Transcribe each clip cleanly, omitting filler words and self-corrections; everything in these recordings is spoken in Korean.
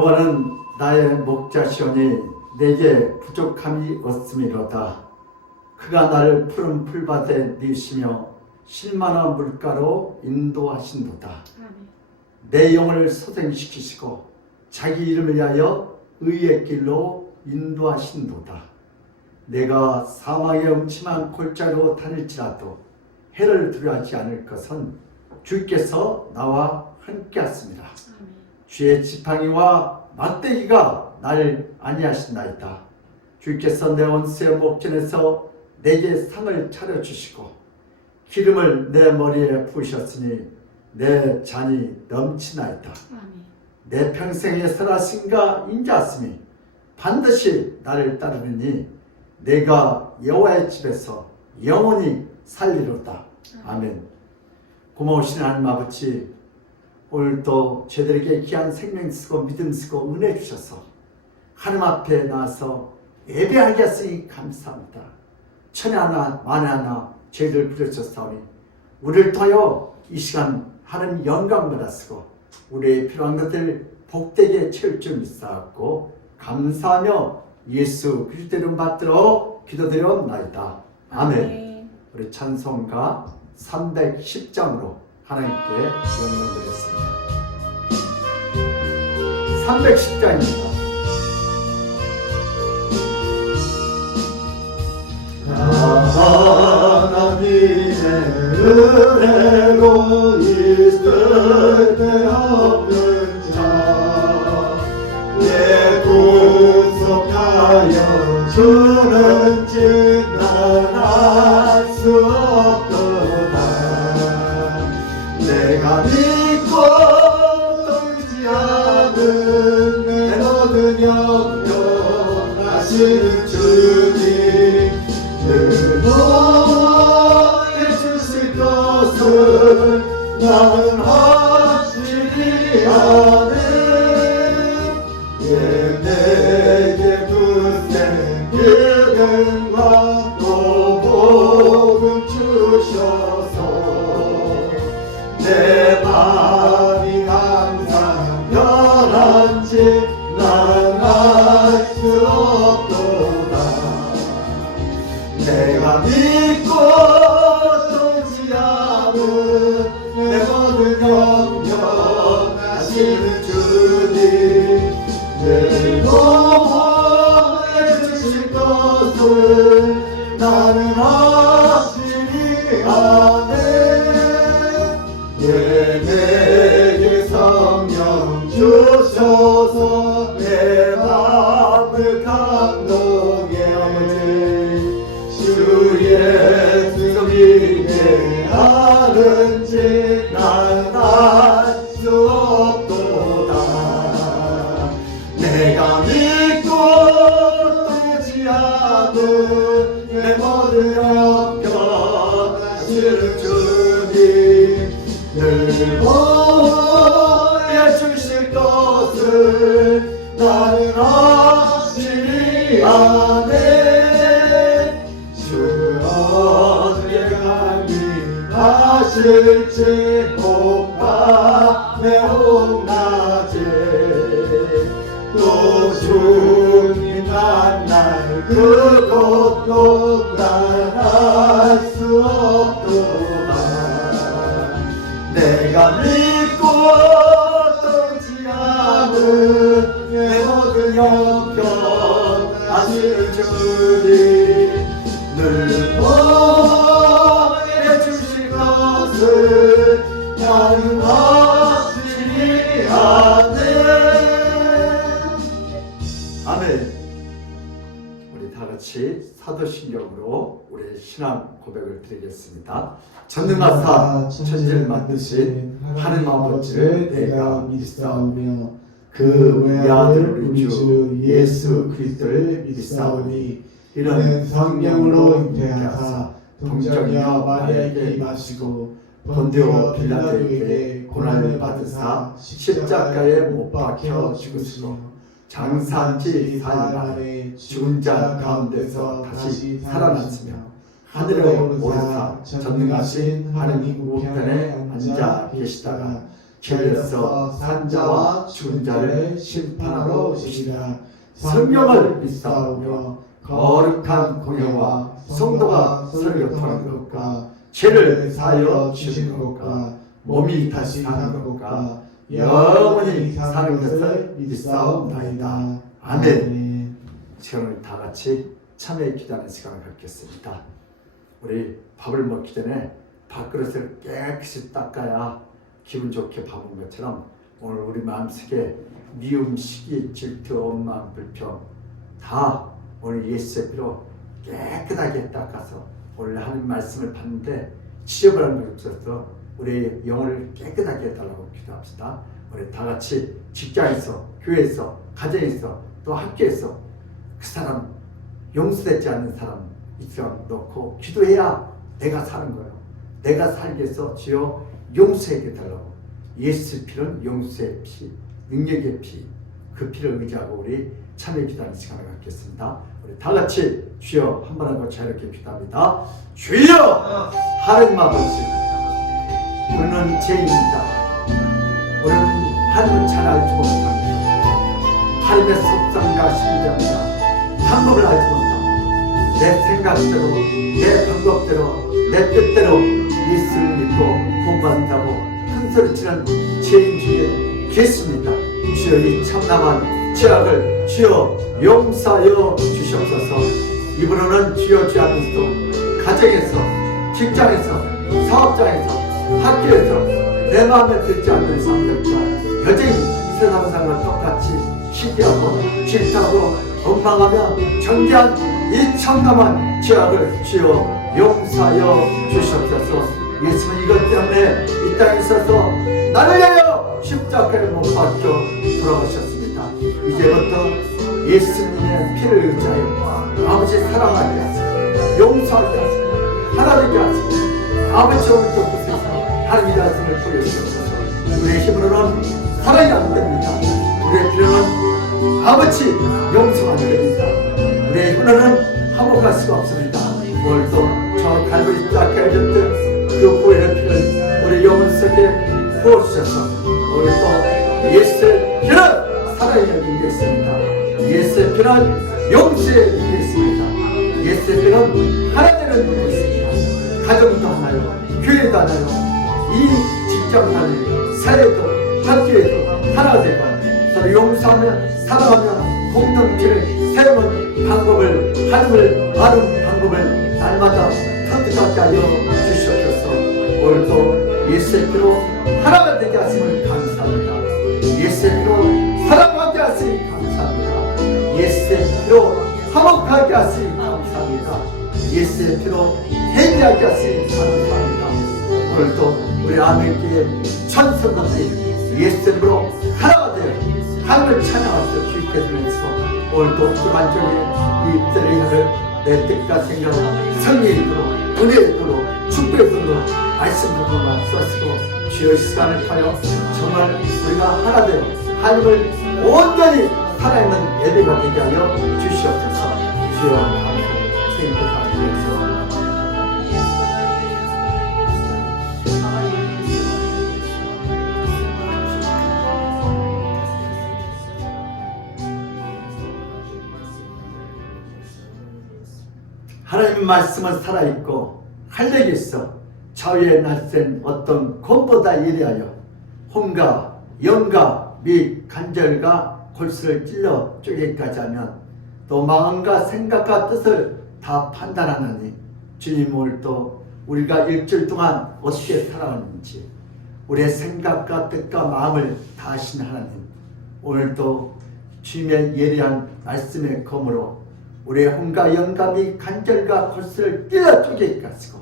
여호와는 나의 목자시오니 내게 부족함이 없음이로다. 그가 나를 푸른 풀밭에 누이시며 실만한 물가로 인도하신도다. 내 영혼을 소생시키시고 자기 이름을 위하여 의의 길로 인도하신도다. 내가 사망의 음침한 골짜기로 다닐지라도 해를 두려워하지 않을 것은 주께서 나와 함께 하십니다. 주의 지팡이와 막대기가 날 안위하신나이다. 주께서 내 원수의 목전에서 내게 상을 차려주시고 기름을 내 머리에 부으셨으니 내 잔이 넘치나이다. 내 평생에 선하신가 인자하심이 반드시 나를 따르느니 내가 여호와의 집에서 영원히 살리로다. 아멘. 고마우신 하나님 아버지, 오늘도 저희들에게 귀한 생명 쓰고 믿음 쓰고 은혜 주셔서 하나님 앞에 나와서 예배하게 하시니 감사합니다. 천에 하나 만에 하나 저희들 부르셨사오니 우리를 통하여 이 시간 하나님 영광 받았고 우리의 필요한 것들 복되게 채울 줄 믿사옵고 감사하며 예수 그리스도 이름 받들어 기도드려옵나이다. 아멘. 우리 찬송가 310장으로 하나님께 영광 드렸습니다. 310장입니다. 하나님의 은혜로 있을 때 없는 자 내 구속하여 주는지 나는 알 수 없도다. 내가 믿고 의지하는 내 모든 영역 하시는 주님 늘 너에게 주실 것을 나는 확실히 아네. 내게 굳센 믿음과 또 복음 주셔서 내 마음이 항상 변한지 난 알 수 없도다. 내가 믿고 의지하는 내 모든 영역 하시는 주님 늘 보호해 주실 것을 나는 확실히 아네. 내게 성령 주셔서 내 마음을 감동해 주 예수 믿게 하는지 난 알 수 없도다. 내가 믿고 의지하는 내 모든 영역 하시는 주님 늘 보호해 주실 것을 나는 확실히 아네. 주 어디에 감히 하실지 혹밤에 혹낮에 또 주님 만날 그곳도 난 알 수 없도다. 내가 믿고 의지하는 내 모든 영역 하시는 주님 늘 보호해 주실 것을 나는 확실히 아네. 아멘. 우리 다 같이 사도신경으로 우리의 신앙 고백을 드리겠습니다. 전능하사 천지를 만드신 하나님 아버지를 내가 믿사오며 그 외아들 우리 주 예수 그리스도를 믿사오니 이는 성령으로 잉태하사 동정녀 마리아에게 임하시고 본디오 빌라도에게 고난을 받으사 십자가에 못 박혀 죽으시고 장사한 지 4일 만에 죽은 자 가운데서 다시 살아났으며 하늘에 오르사 전능하신 하느님 우편에 앉아 계시다가 죄에서 산자와 죽은 자를 심판하러 오시리라. 성령을 믿사오며 거룩한 공회와 성도가 설교하는 것과 죄를 사하여 주시는 것과 몸이 다시 사는 것과 영원히 사는 것을 믿사옵나이다. 아멘. 오늘 다 같이 참회의 기도하는 시간을 갖겠습니다. 우리 밥을 먹기 전에 밥그릇을 깨끗이 닦아야 기분 좋게 밥 먹는 것처럼 오늘 우리 마음속에 미움, 시기, 질투, 원망, 불평 다 오늘 예수의 피로 깨끗하게 닦아서 오늘 하나님 말씀을 받는데 지저분한 것이 없어서 우리의 영혼을 깨끗하게 해달라고 기도합시다. 우리 다 같이 직장에서, 교회에서, 가정에서, 또 학교에서 그 사람 용서되지 않는 사람 이 사람 놓고 기도해야 내가 사는 거예요. 내가 살기 위해서 주여 용서해 달라고. 예수 피는 용서의 피, 능력의 피, 그 피를 의지하고 우리 참회 기도하는 시간을 갖겠습니다. 우리 다 같이 주여 한 번 하고 자유롭게 기도합니다. 주여 하나님 아버지, 우리는 죄인입니다. 우리는 하나님을 잘 알지 못합니다. 하나님의 속성과 심정과 방법을 알지 못합니다. 내 생각대로, 내 방법대로, 내 뜻대로 예수를 믿고 구원받는다고 큰소리치는 죄인 중에 계십니다. 주여 이 참담한 죄악을 주여 용서하여 주시옵소서. 이번에는 주여 죄하면서도 가정에서, 직장에서, 사업장에서, 학교에서 내 마음에 들지 않는 사람들과 여전히 세상 사람과 똑같이 시기하고 질투하고 원망하며 정죄한 이 참담한 죄악을 주여 용서하여 주시옵소서. 예수는 이것 때문에 이 땅에 있어서 나를 위하여 십자가에 못 박혀 돌아가셨습니다. 이제부터 예수님의 피를 의지하여 아버지 사랑하게 하시고 용서하게 하시고 하나 되게 하시고 아버지 오른쪽 곳에서 하나님의 말씀을 보여주셔서 우리의 힘으로는 살아야 안 됩니다. 우리의 필요는 아버지 용서가 안 됩니다. 우리의 힘으로는 화목할 수가 없습니다. 오늘도 저 갈보리 십자가에 졌던 그 보혈의 피를 우리 영혼 속에 부어주셔서 오늘도 예수의 피는 살아있는 힘이 있습니다. 예수의 피는 용서의 힘이 있습니다. 예수의 피는 하나 되는 힘이 있습니다. 가정도 하나요, 교회도 하나요, 이 직장 하나요, 사회도 학교에도 하나 되고 서로 용서하며 사랑하며 공동체를 세우는 방법을, 하나님을 아는 방법을 날마다 터득하게 하여 주시옵소서. 오늘도 예수의 피로 하나가 되게 하심을 감사합니다. 예수의 피로 사랑하게 하시니 감사합니다. 예수의 피로 화목하게 하시니 감사합니다. 예수의 피로 회개하게 하시니 감사합니다. 오늘도 우리 아멘교회 천성들이 예수의 피로 하나가 되어 하나님을 찬양하며 주께 드리면서 오늘도 주간적인 이 때를 내 뜻과 생각, 성령의 힘으로, 은혜의 힘으로, 축복의 힘으로, 말씀 부분만 써쓰고 주의 시간을 타여 정말 우리가 하나 되어 하나님을 온전히 살아있는 예배가 되게 하여 주시옵소서. 주여 아멘. 주님께 감사드리면서 하나님 말씀은 살아있고 활력이 있어 좌우에 날쌘 어떤 검보다 예리하여 혼과 영과 및 간절과 골수를 찔러 쪼개기까지 하면 또 마음과 생각과 뜻을 다 판단하느니 주님 오늘도 우리가 일주일 동안 어떻게 살아왔는지 우리의 생각과 뜻과 마음을 다 아시는 하나님, 오늘도 주님의 예리한 말씀의 검으로 우리의 혼과 영감이 간절과 골수를 찔러 쪼개게 하시고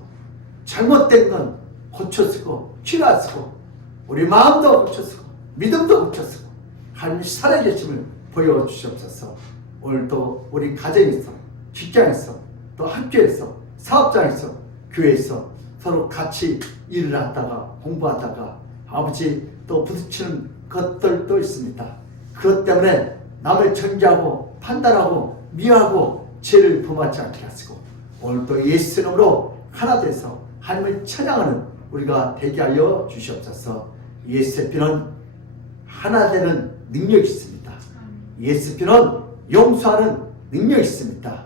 잘못된 건 고쳐쓰고 치료하시고 우리 마음도 고쳐쓰고 믿음도 고쳐쓰고 하나님 살아계심을 보여주시옵소서. 오늘도 우리 가정에서, 직장에서, 또 학교에서, 사업장에서, 교회에서 서로 같이 일을 하다가 공부하다가 아버지 또 부딪히는 것들도 있습니다. 그것 때문에 남을 정죄하고 판단하고 미워하고 죄를 범하지 않게 하시고 오늘도 예수 이름으로 하나 돼서 하나님을 찬양하는 우리가 되게 하여 주시옵소서. 예수님은 하나 되는 능력이 있습니다. 예수님은 용서하는 능력이 있습니다.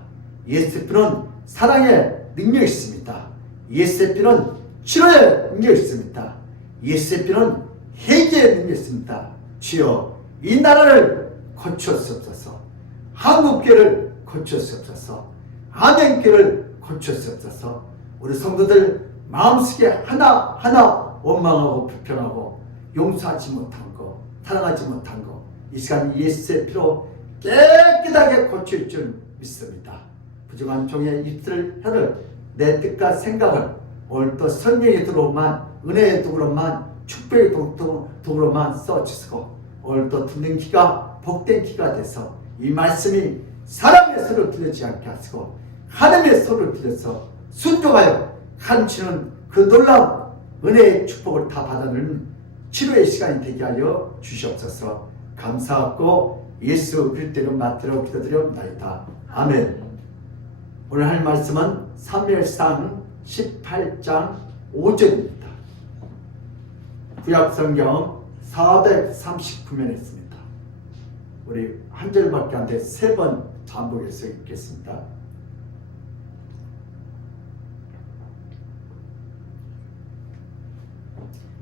예수님은 사랑의 능력이 있습니다. 예수님은 치료의 능력이 있습니다. 예수님은 회개의 능력이 있습니다. 주여 이 나라를 고쳐주옵소서. 한국교회를 고쳐주옵소서. 아멘교회를 고쳐주옵소서. 우리 성도들 마음속에 하나하나 원망하고 불평하고 용서하지 못한 거, 사랑하지 못한 거, 이 시간 예수의 피로 깨끗하게 고칠 줄 믿습니다. 부정한 종의 입술 혀를 내 뜻과 생각을 오늘도 성령의 도구로만, 은혜의 도구로만, 축복의 도구로만 써주시고 오늘도 듣는 귀가 복된 귀가 돼서 이 말씀이 사람의 소리를 들리지 않게 하시고 하나님의 소리를 들려서 순종하여 가르치는 그 놀라운 은혜의 축복을 다 받아들이는 치료의 시간이 되게 하여 주시옵소서. 감사하고 예수 그리스도로 맡들어 기도드리옵나이다. 아멘. 오늘 할 말씀은 사무엘상 18장 5절입니다. 구약성경 439면에 있습니다. 우리 한 절밖에 안 돼 세 번 반복해서 읽겠습니다.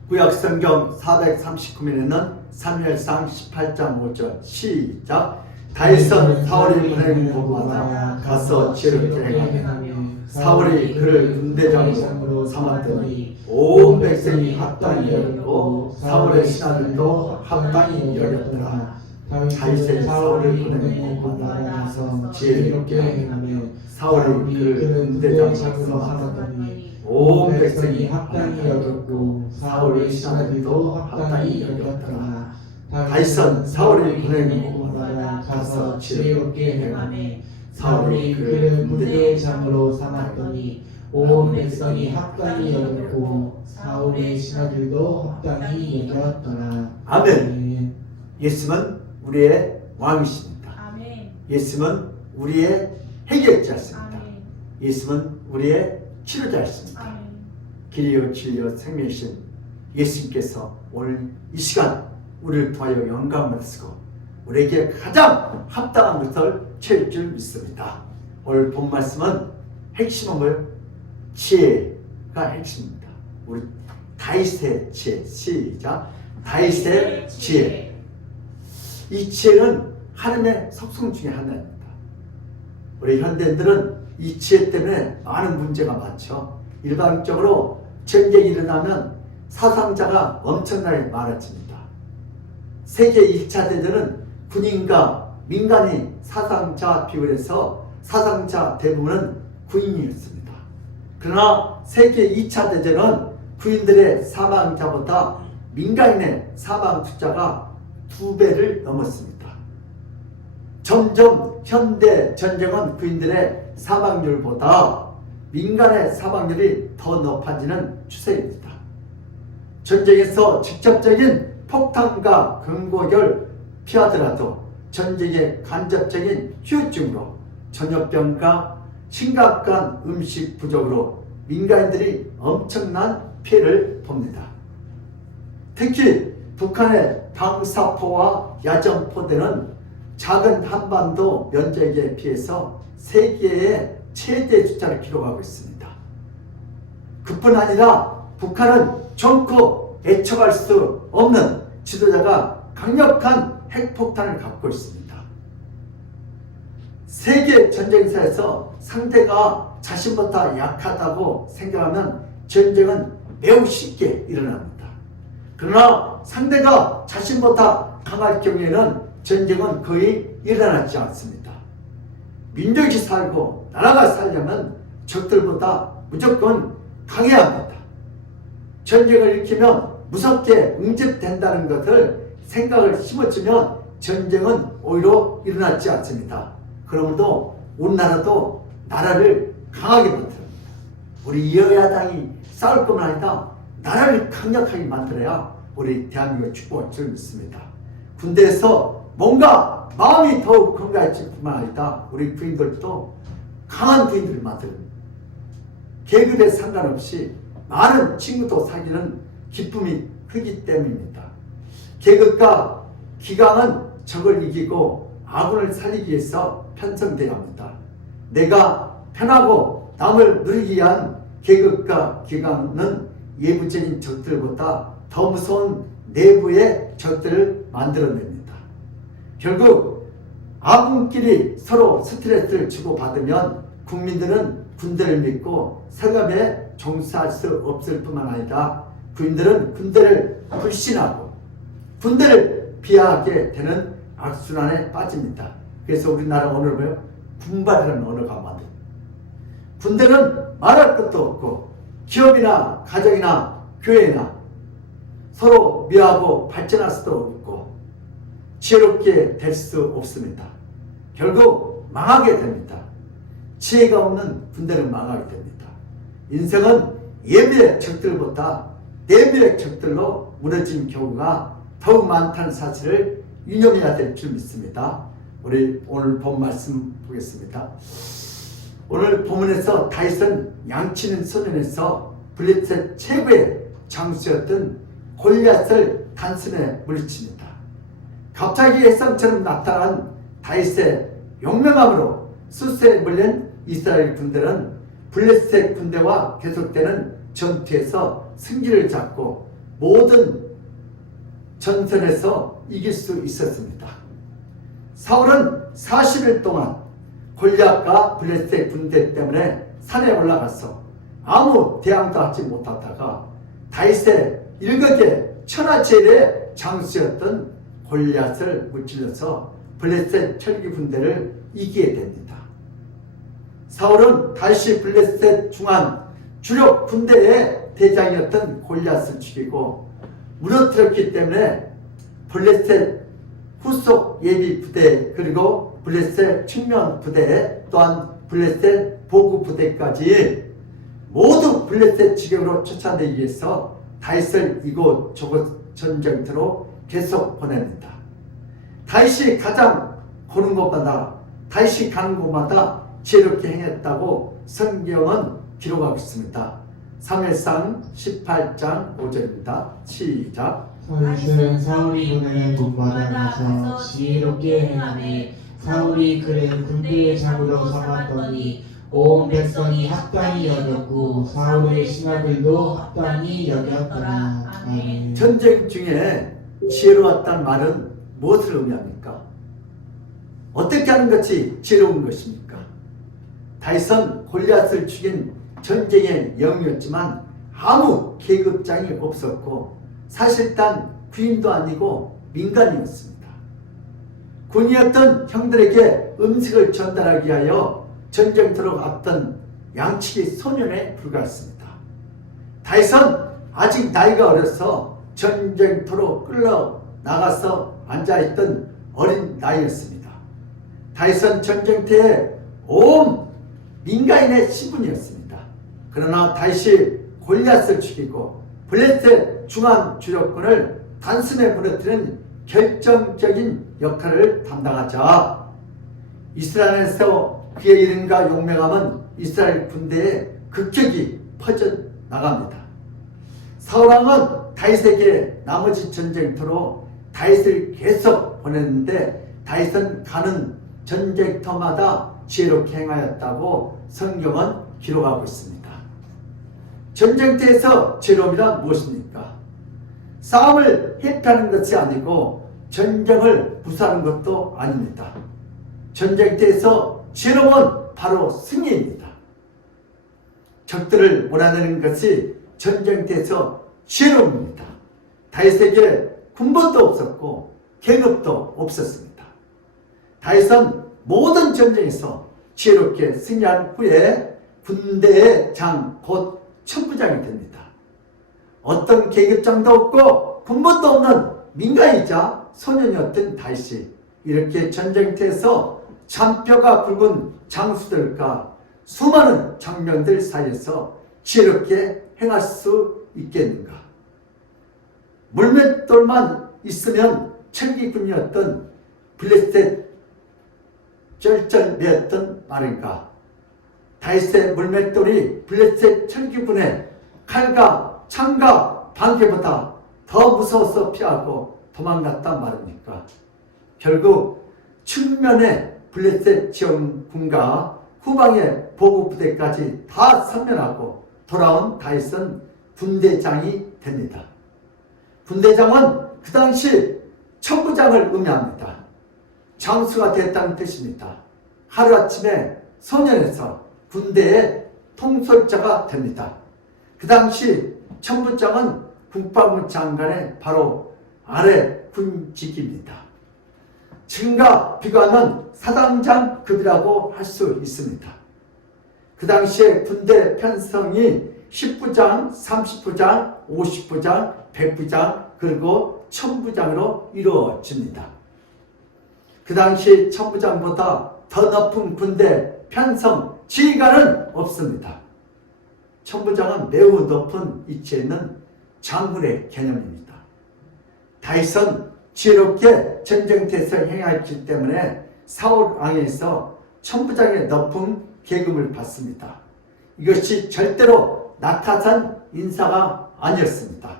구약성경 439면에는 사무엘상 18장 5절 시작. 다윗은 사울이 보낸 곳마다 가서 죄를 행하며 사울이 그를 군대장으로 삼았더니 온 백성이 합당히 여겼고 사울의 신하들도 합당히 여겼더라. 다윗은 사울을 보낸 곳마다 가서 죄를 행하며 사울이 그를 군대장으로 삼았더니 온 백성이 합당히 여겼고 사울의 신하들도 합당히 여겼더라. 다윗은 사울이 보낸 곳마다 가서 지혜롭게 행하며 사울이 그를 군대장으로 삼았더니 온 백성이 합당히 여겼고 사울의 신하들도 합당히 여겼더라. 아멘. 예수는 우리의 왕이십니다. 아멘. 예수는 우리의 해결자십니다. 아멘. 예수는 우리의 치료자십니다. 아멘. 길이요 진리요 생명이신 예수님께서 오늘 이 시간 우리를 통하여 영광을 받으시고 우리에게 가장 합당한 것을 채울 줄 믿습니다. 오늘 본 말씀은 핵심은 지혜가 핵심입니다. 우리 다윗의 지혜 시작. 다윗의 지혜. 이 지혜는 하나님의 속성 중에 하나입니다. 우리 현대인들은 이 지혜 때문에 많은 문제가 많죠. 일반적으로 전쟁이 일어나면 사상자가 엄청나게 많아집니다. 세계 1차 대전은 군인과 민간이 사상자 비율에서 사상자 대부분은 군인이었습니다. 그러나 세계 2차 대전은 군인들의 사망자보다 민간인의 사망 숫자가 2배를 넘었습니다. 점점 현대 전쟁은 군인들의 사망률보다 민간의 사망률이 더 높아지는 추세입니다. 전쟁에서 직접적인 폭탄과 금고를 피하더라도 전쟁의 간접적인 후유증으로 전염병과 심각한 음식 부족으로 민간인들이 엄청난 피해를 봅니다. 특히 북한의 방사포와 야전포대는 작은 한반도 면적에 비해서 세계의 최대 숫자를 기록하고 있습니다. 그뿐 아니라 북한은 결코 애처할 수 없는 지도자가 강력한 핵폭탄을 갖고 있습니다. 세계 전쟁사에서 상대가 자신보다 약하다고 생각하면 전쟁은 매우 쉽게 일어납니다. 그러나 상대가 자신보다 강할 경우에는 전쟁은 거의 일어나지 않습니다. 민족이 살고 나라가 살려면 적들보다 무조건 강해야 합니다. 전쟁을 일으키면 무섭게 응집된다는 것을 생각을 심어주면 전쟁은 오히려 일어나지 않습니다. 그러므로 우리나라도 나라를 강하게 만듭니다. 우리 여야당이 싸울 것만 아니라 나라를 강력하게 만들어야 우리 대한민국의 축복을 줄 믿습니다. 군대에서 뭔가 마음이 더욱 건강해질 뿐만 아니라 우리 부인들도 강한 부인들을 만듭니다. 계급에 상관없이 많은 친구도 사귀는 기쁨이 크기 때문입니다. 계급과 기강은 적을 이기고 아군을 살리기 위해서 편성되어야 합니다. 내가 편하고 남을 누리기 위한 계급과 기강은 외부적인 적들보다 더 무서운 내부의 적들을 만들어냅니다. 결국 아군끼리 서로 스트레스를 주고받으면 국민들은 군대를 믿고 세금에 종사할 수 없을 뿐만 아니라 군인들은 군대를 불신하고 군대를 비하하게 되는 악순환에 빠집니다. 그래서 우리나라 언어를 뭐예요? 군발이라는 언어가 만듭니다. 군대는 말할 것도 없고 기업이나 가정이나 교회나 서로 미워하고 발전할 수도 없고 지혜롭게 될 수 없습니다. 결국 망하게 됩니다. 지혜가 없는 군대는 망하게 됩니다. 인생은 예비의 적들보다 내비의 적들로 무너진 경우가 더욱 많다는 사실을 유념해야 될 줄 믿습니다. 우리 오늘 본 말씀 보겠습니다. 오늘 본문에서 다윗은 양치는 소년에서 블레셋 최고의 장수였던 골리앗을 단숨에 물리칩니다. 갑자기 햇살처럼 나타난 다윗의 용맹함으로 수세에 물린 이스라엘 군대는 블레셋 군대와 계속되는 전투에서 승기를 잡고 모든 전선에서 이길 수 있었습니다. 사울은 40일 동안 골리앗과 블레셋 군대 때문에 산에 올라가서 아무 대항도 하지 못하다가 다윗의 일각의 천하제일의 장수였던 골리앗을 무찔러서 블레셋 철기 군대를 이기게 됩니다. 사울은 다윗이 블레셋 중한 주력 군대의 대장이었던 골리앗을 죽이고 무너뜨렸기 때문에 블레셋 후속 예비 부대 그리고 블레셋 측면 부대 또한 블레셋 보급 부대까지 모두 블레셋 지경으로 쫓아내기 위해서 다윗을 이곳 저곳 전쟁터로 계속 보냅니다. 다윗이 가장 고른 곳마다 다윗이 가는 곳마다 지혜롭게 행했다고 성경은 기록하고 있습니다. 사무엘상 18장 5절입니다. 시작. 다윗은 사울이 보내는 곳마다 가서 지혜롭게 행하매 사울이 그를 군대의 장으로 삼았더니 온 백성이 합당히 여겼고 사울의 신하들도 합당히 여겼더라. 아멘. 전쟁 중에 지혜로웠다는 말은 무엇을 의미합니까? 어떻게 하는 것이 지혜로운 것입니까? 다윗은 골리앗을 죽인 전쟁의 영웅이었지만 아무 계급장이 없었고 사실상 군인도 아니고 민간이었습니다. 군이었던 형들에게 음식을 전달하기 위하여 전쟁터로 갔던 양치기 소년에 불과했습니다. 다윗은 아직 나이가 어려서 전쟁터로 끌려 나가서 앉아있던 어린 나이였습니다. 다윗은 전쟁터에 온 민간인의 신분이었습니다. 그러나 다윗이 골리앗을 죽이고 블레셋 중앙 주력군을 단숨에 무너뜨리는 결정적인 역할을 담당하자 이스라엘에서 그의 이름과 용맹함은 이스라엘 군대에 급격히 퍼져나갑니다. 사울왕은 다윗에게 나머지 전쟁터로 다윗을 계속 보냈는데 다윗은 가는 전쟁터마다 지혜롭게 행하였다고 성경은 기록하고 있습니다. 전쟁터에서 지혜로움이란 무엇입니까? 싸움을 회피하는 것이 아니고 전쟁을 무사하는 것도 아닙니다. 전쟁터에서 지혜로움은 바로 승리입니다. 적들을 몰아내는 것이 전쟁터에서 지혜로움입니다. 다윗에게 군번도 없었고 계급도 없었습니다. 다윗은 모든 전쟁에서 지혜롭게 승리한 후에 군대의 장, 곧 천부장이 됩니다. 어떤 계급장도 없고 군번도 없는 민간이자 소년이었던 다윗이 이렇게 전쟁터에서 잔뼈가 굵은 장수들과 수많은 장병들 사이에서 지혜롭게 행할 수 있겠는가? 물맷돌만 있으면 철기군이었던 블레셋 쩔쩔매였던 말인가? 다윗의 물맷돌이 블레셋 철기군의 칼과 창과 방패보다 더 무서워서 피하고 도망갔단 말입니까? 결국 측면의 블레셋 지원군과 후방의 보급부대까지 다 섬멸하고 돌아온 다윗은 군대장이 됩니다. 군대장은 그 당시 천부장을 의미합니다. 장수가 됐다는 뜻입니다. 하루아침에 소년에서 군대의 통솔자가 됩니다. 그 당시 천부장은 국방부 장관의 바로 아래 군직입니다. 지금과 비교하면 사단장급이라고 할 수 있습니다. 그 당시에 군대 편성이 10부장, 30부장, 50부장, 100부장, 그리고 1000부장으로 이루어집니다. 그 당시 1000부장보다 더 높은 군대 편성 지휘관은 없습니다. 1000부장은 매우 높은 위치에 있는 장군의 개념입니다. 다윗은 지혜롭게 전쟁터에서 행하였기 때문에 사울 왕에서 1000부장의 높은 계급을 받습니다. 이것이 절대로 낙하산 인사가 아니었습니다.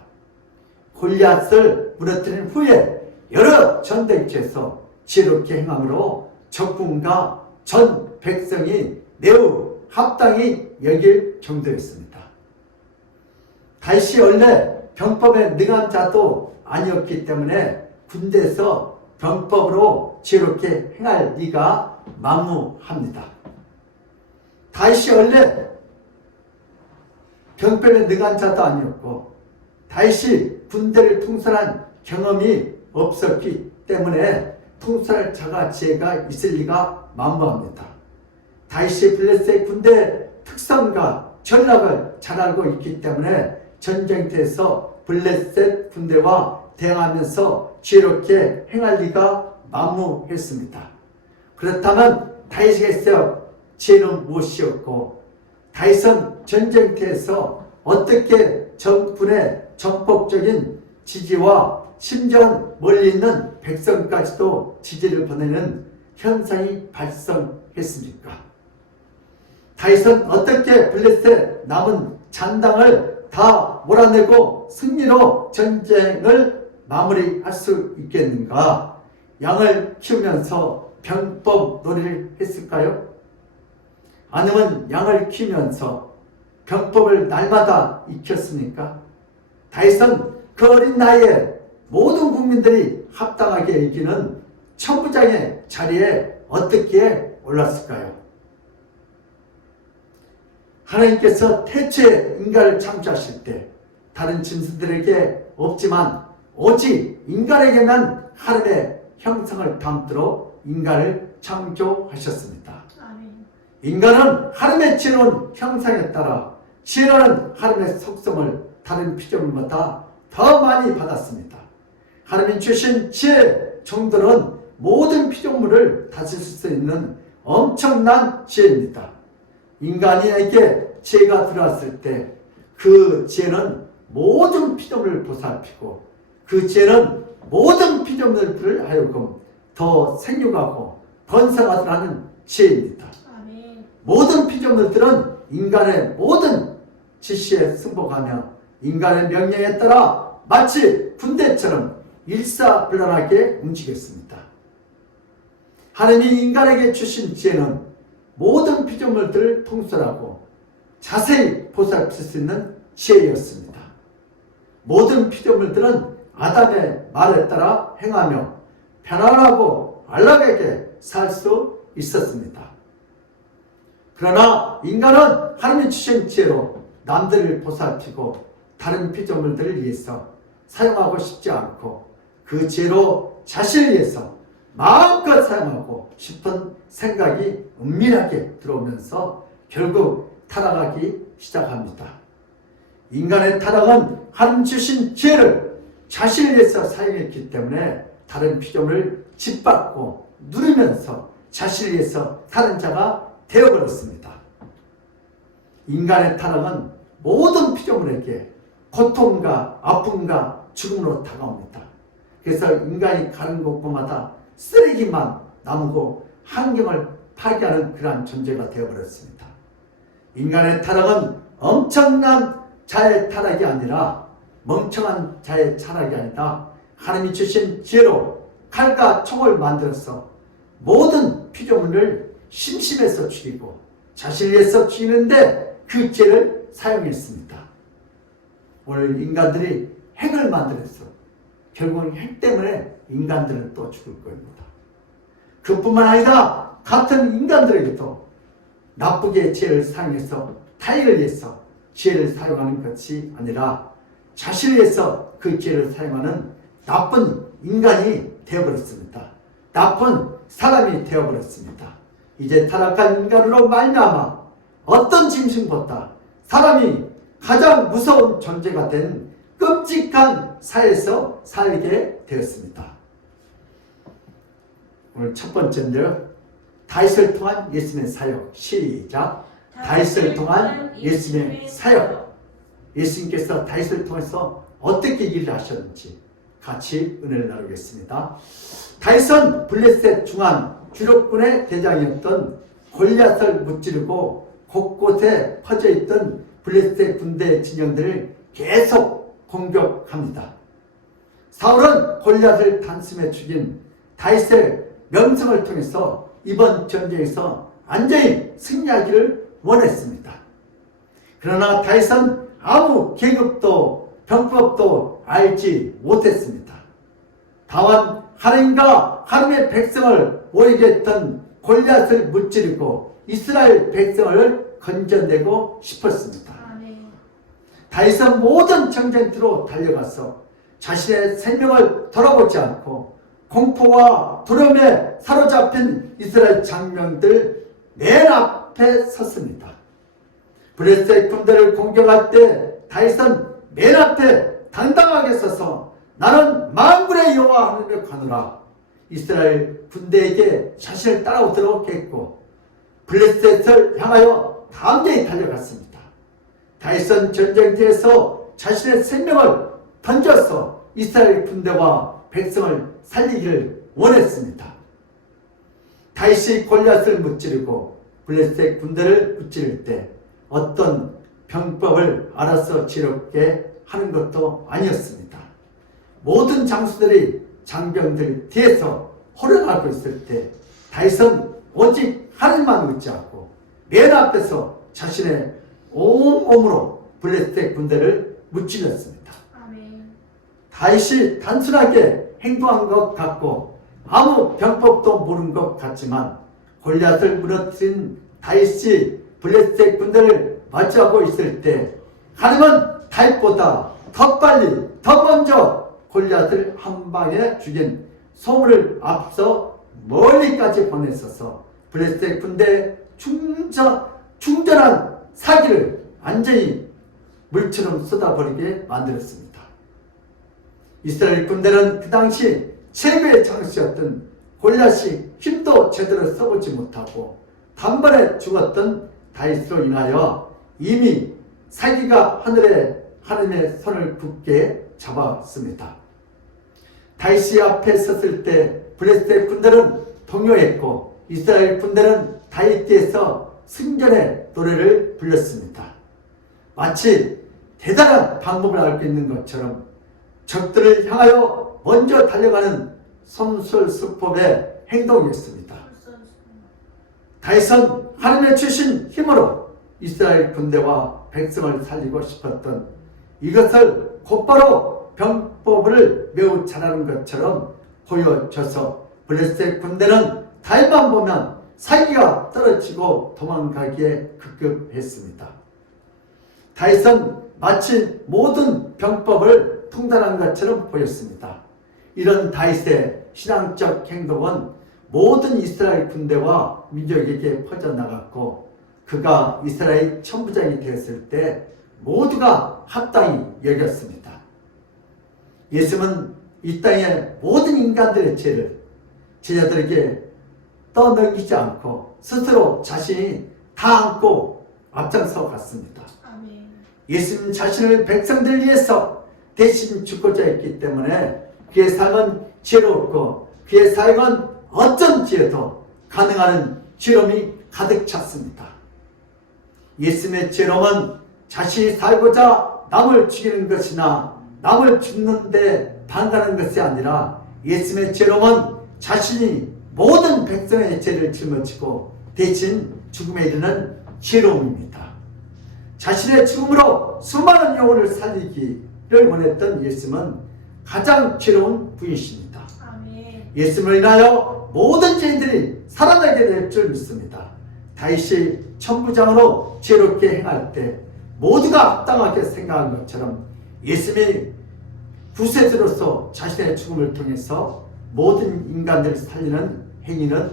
골리앗을 무너뜨린 후에 여러 전쟁터에서 지혜롭게 행함으로 적군과 전 백성이 매우 합당히 여길 정도였습니다. 다윗이 원래 병법에 능한 자도 아니었기 때문에 군대에서 병법으로 지혜롭게 행할 리가 만무합니다. 다윗이 원래 병법에 능한 자도 아니었고 다윗이 군대를 통솔한 경험이 없었기 때문에 통솔할 자가 지혜가 있을 리가 만무합니다. 다윗이 블레셋 군대의 특성과 전략을 잘 알고 있기 때문에 전쟁터에서 블레셋 군대와 대항하면서 지혜롭게 행할 리가 만무했습니다. 그렇다면 다윗에게서 지혜는 무엇이었고 다윗은 전쟁터에서 어떻게 적군의 전폭적인 지지와 심지어 멀리 있는 백성까지도 지지를 보내는 현상이 발생했습니까? 다윗은 어떻게 블레셋 남은 잔당을 다 몰아내고 승리로 전쟁을 마무리할 수 있겠는가? 양을 키우면서 병법 놀이를 했을까요? 아니면 양을 키우면서 병법을 날마다 익혔습니까? 다윗은 그 어린 나이에 모든 국민들이 합당하게 이기는 천부장의 자리에 어떻게 올랐을까요? 하나님께서 태초에 인간을 창조하실 때 다른 짐승들에게 없지만 오직 인간에게만 하나님의 형상을 담도록 인간을 창조하셨습니다. 아멘. 인간은 하나님의 지혜로운 형상에 따라 지혜라는 하나님의 속성을 다른 피조물마다 더 많이 받았습니다. 하나님이 주신 지혜 정도는 모든 피조물을 다스릴 수 있는 엄청난 지혜입니다. 인간에게 지혜가 들어왔을 때 그 지혜는 모든 피조물을 보살피고 그 지혜는 모든 피조물들을 하여금 더 생육하고 번성하도록 하는 지혜입니다. 아멘. 모든 피조물들은 인간의 모든 지시에 승복하며 인간의 명령에 따라 마치 군대처럼 일사불란하게 움직였습니다. 하나님이 인간에게 주신 지혜는 모든 피조물들을 통솔하고 자세히 보살필 수 있는 지혜였습니다. 모든 피조물들은 아담의 말에 따라 행하며 편안하고 안락하게 살 수 있었습니다. 그러나 인간은 하나님이 주신 지혜로 남들을 보살피고 다른 피조물들을 위해서 사용하고 싶지 않고 그 지혜로 자신을 위해서 마음껏 사용하고 싶은 생각이 은밀하게 들어오면서 결국 타락하기 시작합니다. 인간의 타락은 하나님 주신 지혜를 자신을 위해서 사용했기 때문에 다른 피조물을 짓밟고 누리면서 자신을 위해서 다른 자가 되어버렸습니다. 인간의 타락은 모든 피조물에게 고통과 아픔과 죽음으로 다가옵니다. 그래서 인간이 가는 곳마다 쓰레기만 남고 환경을 파괴하는 그러한 존재가 되어버렸습니다. 인간의 타락은 엄청난 자의 타락이 아니라 멍청한 자의 철학이 아니다. 하나님이 주신 지혜로 칼과 총을 만들어서 모든 피조물을 심심해서 죽이고 자신을 위해서 죽이는데 그 지혜를 사용했습니다. 오늘 인간들이 핵을 만들어서 결국은 핵 때문에 인간들은 또 죽을 겁니다. 그뿐만 아니라 같은 인간들에게도 나쁘게 지혜를 사용해서 타인을 위해서 지혜를 사용하는 것이 아니라 자신을 위해서 그 지혜를 사용하는 나쁜 인간이 되어버렸습니다. 나쁜 사람이 되어버렸습니다. 이제 타락한 인간으로 말미암아 어떤 짐승보다 사람이 가장 무서운 존재가 된 끔찍한 사회에서 살게 되었습니다. 오늘 첫 번째인데요. 다윗을 통한 예수님의 사역. 시작. 다윗을 통한 예수님의 사역. 예수님께서 다윗을 통해서 어떻게 일을 하셨는지 같이 은혜를 나누겠습니다. 다윗은 블레셋 중앙 주력군의 대장이었던 골리앗을 무찌르고 곳곳에 퍼져있던 블레셋 군대 진영들을 계속 공격합니다. 사울은 골리앗을 단숨에 죽인 다윗의 명성을 통해서 이번 전쟁에서 완전히 승리하기를 원했습니다. 그러나 다윗은 아무 계급도 병법도 알지 못했습니다. 다만 하나님과 하나님의 백성을 모이게 했던 골리앗을 무찌르고 이스라엘 백성을 건져내고 싶었습니다. 다윗은 모든 전쟁터로 달려가서 자신의 생명을 돌아보지 않고 공포와 두려움에 사로잡힌 이스라엘 장병들 맨 앞에 섰습니다. 블레셋 군대를 공격할 때 다윗은 맨 앞에 당당하게 서서 나는 만군의 여호와 하나님을 가노라 이스라엘 군대에게 자신을 따라오도록 했고 블레셋을 향하여 담대히 달려갔습니다. 다윗은 전쟁터에서 자신의 생명을 던져서 이스라엘 군대와 백성을 살리기를 원했습니다. 다윗이 골리앗을 무찌르고 블레셋 군대를 무찌를 때 어떤 병법을 알아서 지롭게 하는 것도 아니었습니다. 모든 장수들이 장병들 뒤에서 호령하고 있을 때 다윗은 오직 하늘만 의지하고 맨 앞에서 자신의 온 몸으로 블레셋 군대를 무찌렸습니다. 다윗이 단순하게 행동한 것 같고 아무 병법도 모르는 것 같지만 골리앗을 무너뜨린 다윗이 블레셋 군대를 맞이하고 있을 때 하나님은 다윗보다 더 빨리 더 먼저 골리앗을 한 방에 죽인 소물을 앞서 멀리까지 보내서서 블레셋 군대에 충전한 사기를 완전히 물처럼 쏟아버리게 만들었습니다. 이스라엘 군대는 그 당시 최고의 장수였던 골리앗이 힘도 제대로 써보지 못하고 단번에 죽었던 다윗으로 인하여 이미 사기가 하늘에 하나님의 손을 굳게 잡았습니다. 다윗이 앞에 섰을 때 블레셋 군대는 동요했고 이스라엘 군대는 다윗 뒤에서 승전의 노래를 불렀습니다. 마치 대단한 방법을 알고 있는 것처럼 적들을 향하여 먼저 달려가는 선술수법의 행동이었습니다. 다윗은 하나님의 주신 힘으로 이스라엘 군대와 백성을 살리고 싶었던 이것을 곧바로 병법을 매우 잘하는 것처럼 보여줘서 블레셋 군대는 다윗만 보면 사기가 떨어지고 도망가기에 급급했습니다. 다윗은 마치 모든 병법을 통달한 것처럼 보였습니다. 이런 다윗의 신앙적 행동은 모든 이스라엘 군대와 민족에게 퍼져나갔고 그가 이스라엘 천부장이 되었을 때 모두가 합당히 여겼습니다. 예수님은 이 땅의 모든 인간들의 죄를 제자들에게 떠넘기지 않고 스스로 자신이 다 안고 앞장서 갔습니다. 예수님 자신을 백성들 위해서 대신 죽고자 했기 때문에 그의 삶은 지혜롭고 그의 사역은 어떤 지혜도 가능한 지혜로움이 가득 찼습니다. 예수님의 지혜로움은 자신이 살고자 남을 죽이는 것이나 남을 죽는데 반가는 것이 아니라 예수님의 죄로는 자신이 모든 백성의 죄를 짊어지고 대신 죽음에 이르는 죄로움입니다. 자신의 죽음으로 수많은 영혼을 살리기를 원했던 예수님은 가장 죄로운 분이십니다. 아멘. 예수님을 인하여 모든 죄인들이 살아나게 될 줄 믿습니다. 다윗이 천부장으로 죄롭게 행할 때 모두가 합당하게 생각한 것처럼 예수님이 구세주로서 자신의 죽음을 통해서 모든 인간들을 살리는 행위는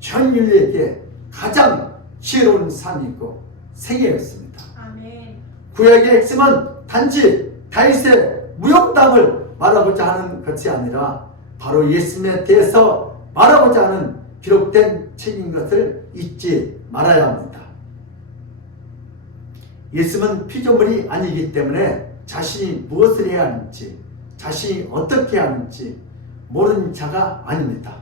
전 인류에게 가장 지혜로운 삶이고 생애였습니다. 아멘. 구약의 핵심은 단지 다윗의 무용담을 말하고자 하는 것이 아니라 바로 예수님에 대해서 말하고자 하는 기록된 책인 것을 잊지 말아야 합니다. 예수님은 피조물이 아니기 때문에 자신이 무엇을 해야 하는지, 자신이 어떻게 하는지 모르는 자가 아닙니다.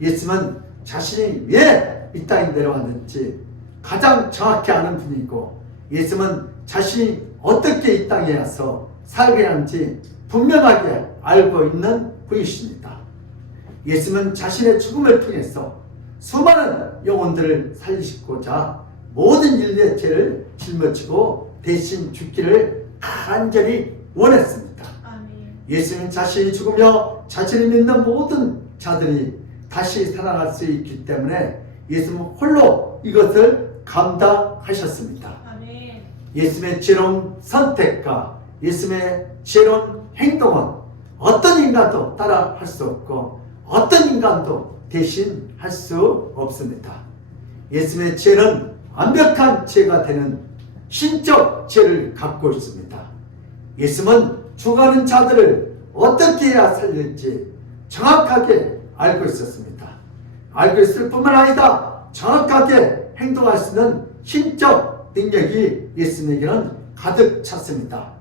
예수님은 자신이 왜 이 땅에 내려왔는지 가장 정확히 아는 분이고, 예수님은 자신이 어떻게 이 땅에 와서 살게 하는지 분명하게 알고 있는 분이십니다. 예수님은 자신의 죽음을 통해서 수많은 영혼들을 살리시고자 모든 인류의 죄를 짊어지고 대신 죽기를 간절히 원했습니다. 아멘. 예수님은 자신이 죽으며 자신을 믿는 모든 자들이 다시 살아날 수 있기 때문에 예수님은 홀로 이것을 감당하셨습니다. 아멘. 예수님의 지혜로운 선택과 예수님의 지혜로운 행동은 어떤 인간도 따라 할 수 없고 어떤 인간도 대신 할 수 없습니다. 예수님의 지혜는 완벽한 지혜가 되는 신적 지혜를 갖고 있습니다. 예수님은 죽어가는 자들을 어떻게 해야 살릴지 정확하게 알고 있었습니다. 알고 있을 뿐만 아니라 정확하게 행동할 수 있는 신적 능력이 예수님에게는 가득 찼습니다.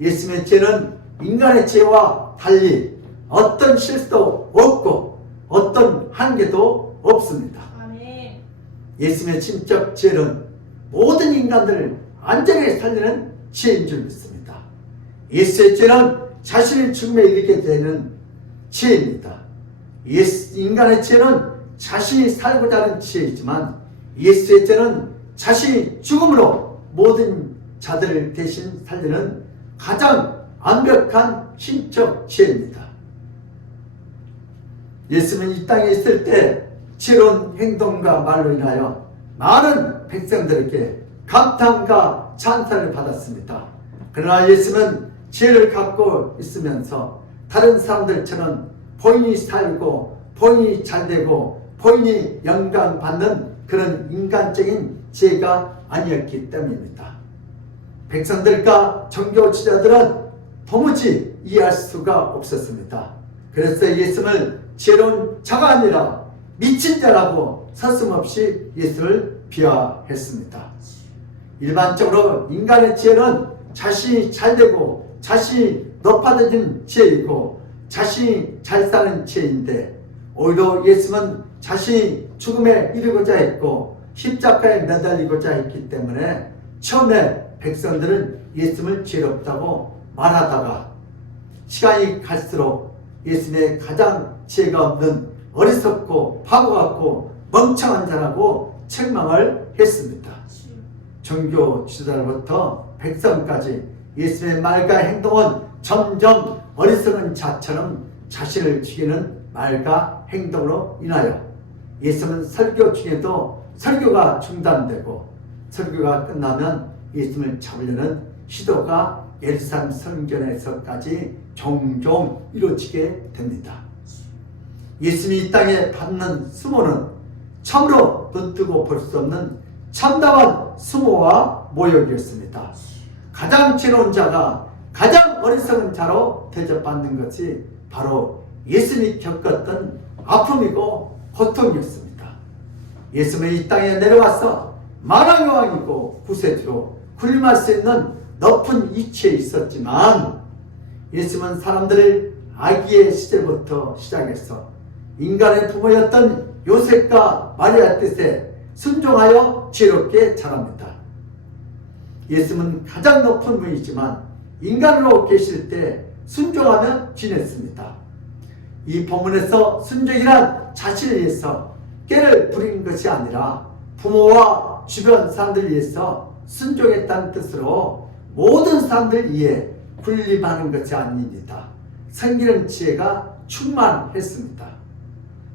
예수님의 지혜는 인간의 지혜와 달리 어떤 실수도 없고 어떤 한계도 없습니다. 아멘. 예수님의 신적 지혜는 모든 인간들을 안전하게 살리는 지혜인 줄 믿습니다. 예수의 지혜는 자신의 죽음에 이르게 되는 지혜입니다. 인간의 지혜는 자신이 살고자 하는 지혜이지만 예수의 지혜는 자신이 죽음으로 모든 자들을 대신 살리는 가장 완벽한 신적 지혜입니다. 예수는 이 땅에 있을 때 지혜로운 행동과 말로 인하여 많은 백성들에게 감탄과 찬사를 받았습니다. 그러나 예수는 지혜를 갖고 있으면서 다른 사람들처럼 본인이 살고 본인이 잘되고 본인이 영광받는 그런 인간적인 지혜가 아니었기 때문입니다. 백성들과 정교 지자들은 도무지 이해할 수가 없었습니다. 그래서 예수를 지혜로운 자가 아니라 미친 자라고 서슴없이 예수를 비하했습니다. 일반적으로 인간의 지혜는 자신이 잘되고 자신이 높아진 지혜이고 자신이 잘 사는 지혜인데, 오히려 예수는 자신이 죽음에 이르고자 했고 십자가에 매달리고자 했기 때문에 처음에 백성들은 예수를 지혜롭다고 말하다가 시간이 갈수록 예수님의 가장 지혜가 없는 어리석고 바보 같고 멍청한 자라고 책망을 했습니다. 종교 지도자로부터 백성까지 예수님의 말과 행동은 점점 어리석은 자처럼 자신을 죽이는 말과 행동으로 인하여 예수님은 설교 중에도 설교가 중단되고 설교가 끝나면 예수님을 잡으려는 시도가 예루살렘 성전에서까지 종종 이루어지게 됩니다. 예수님이 이 땅에 받는 수모는 참으로 눈뜨고 볼 수 없는 참담한 수모와 모욕이었습니다. 가장 지혜로운 자가 가장 어리석은 자로 대접받는 것이 바로 예수님이 겪었던 아픔이고 고통이었습니다. 예수님은 이 땅에 내려와서 만왕의 왕이고 구세주로 군림할 수 있는 높은 위치에 있었지만 예수님은 사람들을 아기의 시절부터 시작해서 인간의 부모였던 요셉과 마리아 뜻에 순종하여 지혜롭게 자랍니다. 예수님은 가장 높은 분이지만 인간으로 계실 때 순종하며 지냈습니다. 이 본문에서 순종이란 자신을 위해서 깨를 부린 것이 아니라 부모와 주변 사람들을 위해서 순종했다는 뜻으로 모든 사람들 위해 군림하는 것이 아닙니다. 섬기는 지혜가 충만했습니다.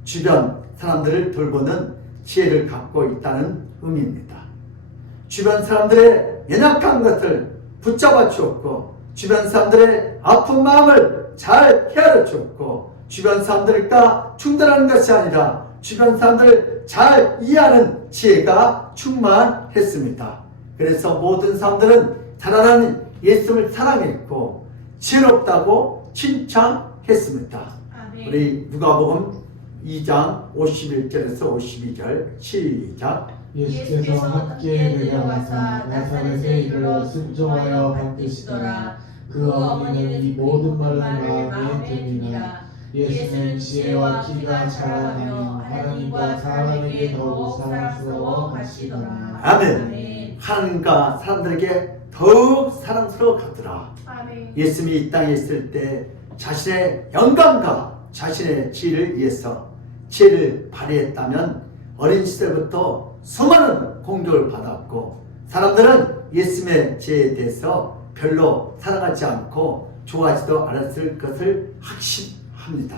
주변 사람들을 돌보는 지혜를 갖고 있다는 의미입니다. 주변 사람들의 연약한 것을 붙잡아 주었고, 주변 사람들의 아픈 마음을 잘 헤아려 주었고, 주변 사람들과 충돌하는 것이 아니라 주변 사람들을 잘 이해하는 지혜가 충만했습니다. 그래서 모든 사람들은 자라나는 예수를 사랑했고 지혜롭다고 칭찬했습니다. 아멘. 우리 누가복음 2장 51절에서 52절 시작. 예수께서 함께 내려가사 나사렛에 이르러 순종하여 받으시더라. 그 어머니는 이 모든 말을 마음에 듭니다. 예수는 지혜와 키가 자라나며 하나님과 사람에게 더욱 사랑스러워 가시더라. 아멘. 하나님과 사람들에게 더욱 사랑스러워 가더라. 아멘. 예수님이 이 땅에 있을 때 자신의 영광과 자신의 지혜를 위해서 지혜를 발휘했다면 어린 시절부터 수많은 공격을 받았고, 사람들은 예수님의 지혜에 대해서 별로 사랑하지 않고 좋아하지도 않았을 것을 확신합니다.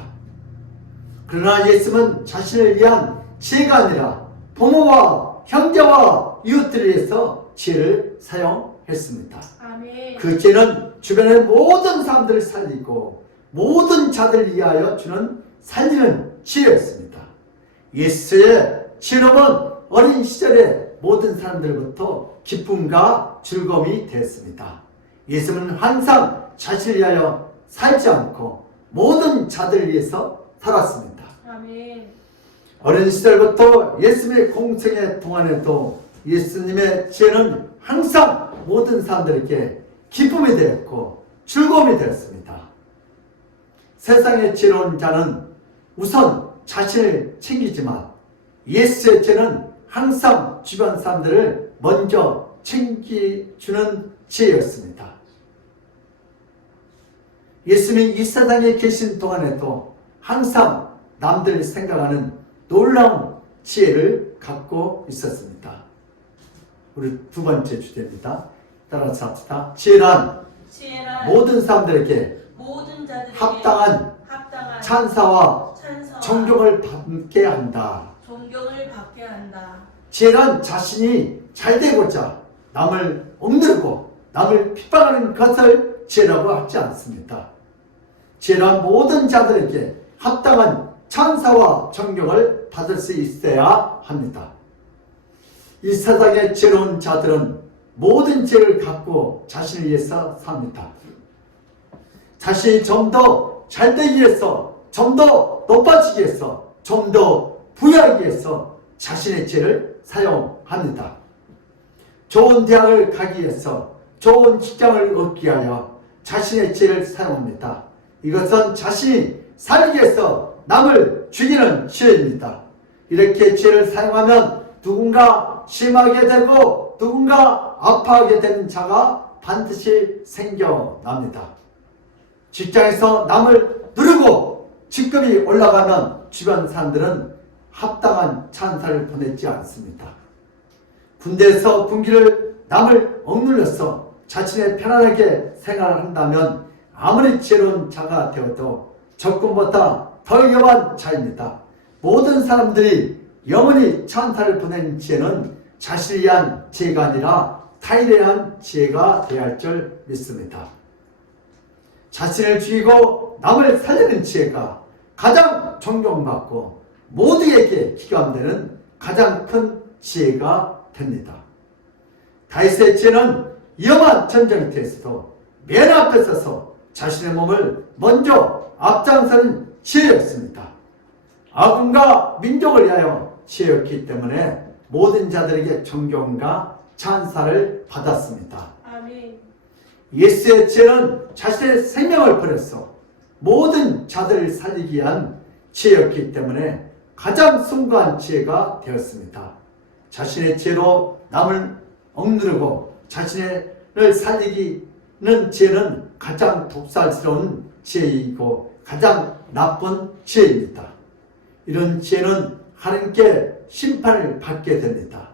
그러나 예수님은 자신을 위한 지혜가 아니라 부모와 형제와 이웃들을 위해서 지혜를 사용했습니다. 아멘. 그 지혜는 주변의 모든 사람들을 살리고 모든 자들을 위하여 주는 살리는 지혜였습니다. 예수의 지혜로움은 어린 시절에 모든 사람들부터 기쁨과 즐거움이 되었습니다. 예수는 항상 자신을 위하여 살지 않고 모든 자들을 위해서 살았습니다. 아멘. 어린 시절부터 예수님의 공생의 동안에도 예수님의 지혜는 항상 모든 사람들에게 기쁨이 되었고 즐거움이 되었습니다. 세상의 지혜로운 자는 우선 자신을 챙기지만 예수의 지혜는 항상 주변 사람들을 먼저 챙겨주는 지혜였습니다. 예수님이 이 세상에 계신 동안에도 항상 남들 생각하는 놀라운 지혜를 갖고 있었습니다. 우리 두 번째 주제입니다. 따라서 합시다. 지혜란 모든 사람들에게 모든 자들에게 합당한 찬사와 존경을 받게 한다. 존경을 받게 한다. 지혜란 자신이 잘 되고자 남을 억누르고 남을 핍박하는 것을 지혜라고 하지 않습니다. 지혜란 모든 자들에게 합당한 찬사와 존경을 받을 수 있어야 합니다. 이 세상의 지혜로운 자들은 모든 지혜를 갖고 자신을 위해서 삽니다. 자신이 좀 더 잘되기 위해서, 좀 더 높아지기 위해서, 좀 더 부유하기 위해서 자신의 지혜를 사용합니다. 좋은 대학을 가기 위해서, 좋은 직장을 얻기 위하여 자신의 지혜를 사용합니다. 이것은 자신이 살기 위해서 남을 죽이는 지혜입니다. 이렇게 지혜를 사용하면 누군가 심하게 되고 누군가 아파하게 되는 자가 반드시 생겨납니다. 직장에서 남을 누르고 직급이 올라가면 주변 사람들은 합당한 찬사를 보내지 않습니다. 군대에서 군기를 남을 억눌러서 자신의 편안하게 생활을 한다면 아무리 지혜로운 자가 되어도 적군보다 더 위험한 자입니다. 모든 사람들이 영원히 찬사를 보내는 지혜는 자신을 위한 지혜가 아니라 타인에 대한 지혜가 되어야 할 줄 믿습니다. 자신을 죽이고 남을 살리는 지혜가 가장 존경받고 모두에게 기감되는 가장 큰 지혜가 됩니다. 다윗의 지혜는 위험한 전쟁터에서도 맨 앞에 서서 자신의 몸을 먼저 앞장서는 지혜였습니다. 아군과 민족을 위하여 지혜였기 때문에 모든 자들에게 존경과 찬사를 받았습니다. 아멘. 예수의 지혜는 자신의 생명을 버려서 모든 자들을 살리기 위한 지혜였기 때문에 가장 숭고한 지혜가 되었습니다. 자신의 지혜로 남을 억누르고 자신을 살리기는 지혜는 가장 독살스러운 지혜이고 가장 나쁜 지혜입니다. 이런 지혜는 하나님께 심판을 받게 됩니다.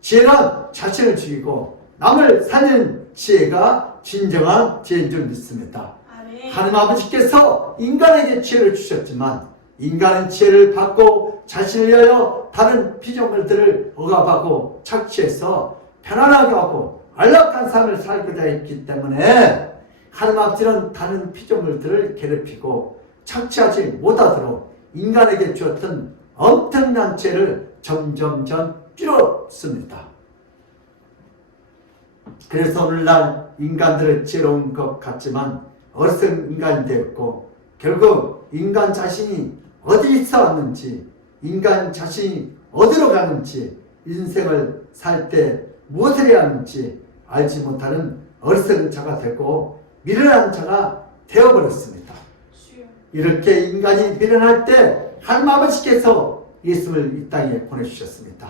지혜는 자신을 죽이고 남을 살리는 지혜가 진정한 지혜인 줄 믿습니다. 아멘. 하나님 아버지께서 인간에게 지혜를 주셨지만 인간은 지혜를 받고 자신을 위하여 다른 피조물들을 억압하고 착취해서 편안하게 하고 안락한 삶을 살고자 했기 때문에 하나님 아버지는 다른 피조물들을 괴롭히고 착취하지 못하도록 인간에게 주었던 엄청난 지혜를 점점점 줄였습니다. 그래서 오늘날 인간들은 지혜로운 것 같지만 어리석은 인간이 되었고 결국 인간 자신이 어디서 왔는지 인간 자신이 어디로 가는지 인생을 살 때 무엇을 해야 하는지 알지 못하는 어리석은 자가 되고 미련한 자가 되어버렸습니다. 주여. 이렇게 인간이 미련할 때 하나님 아버지께서 예수를 이 땅에 보내주셨습니다.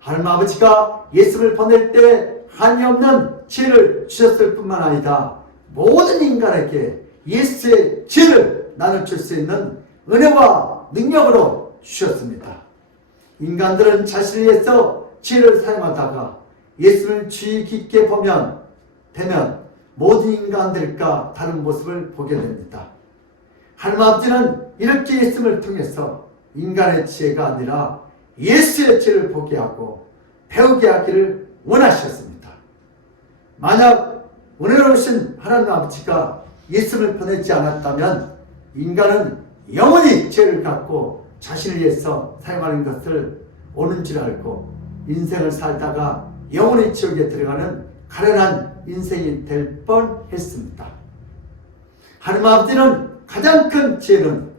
하나님 아버지가 예수를 보낼 때 한이 없는 지혜를 주셨을 뿐만 아니라 모든 인간에게 예수의 지혜를 나눠줄 수 있는 은혜와 능력으로 주셨습니다. 인간들은 자신을 위해서 지혜를 사용하다가 예수를 주의 깊게 보면 되면 모든 인간들과 다른 모습을 보게 됩니다. 하나님 아버지는 이렇게 예수를 통해서 인간의 지혜가 아니라 예수의 지혜를 보게 하고 배우게 하기를 원하셨습니다. 만약 은혜로우신 하나님 아버지가 예수를 보내지 않았다면 인간은 영원히 지혜를 갖고 자신을 위해서 사용하는 것을 옳은 줄 알고 인생을 살다가 영원히 지옥에 들어가는 가련한 인생이 될 뻔했습니다. 하나님 아버지는 가장 큰 지혜는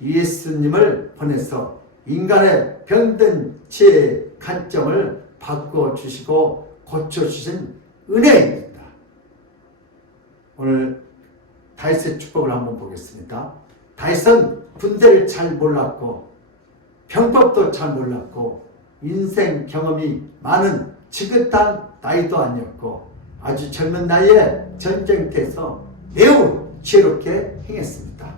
예수님을 보내서 인간의 병든 지혜의 관점을 바꿔주시고 고쳐주신 은혜입니다. 오늘 다윗의 축복을 한번 보겠습니다. 다윗은 군대를 잘 몰랐고 병법도 잘 몰랐고 인생 경험이 많은 지긋한 나이도 아니었고 아주 젊은 나이에 전쟁터에서 매우 지혜롭게 행했습니다.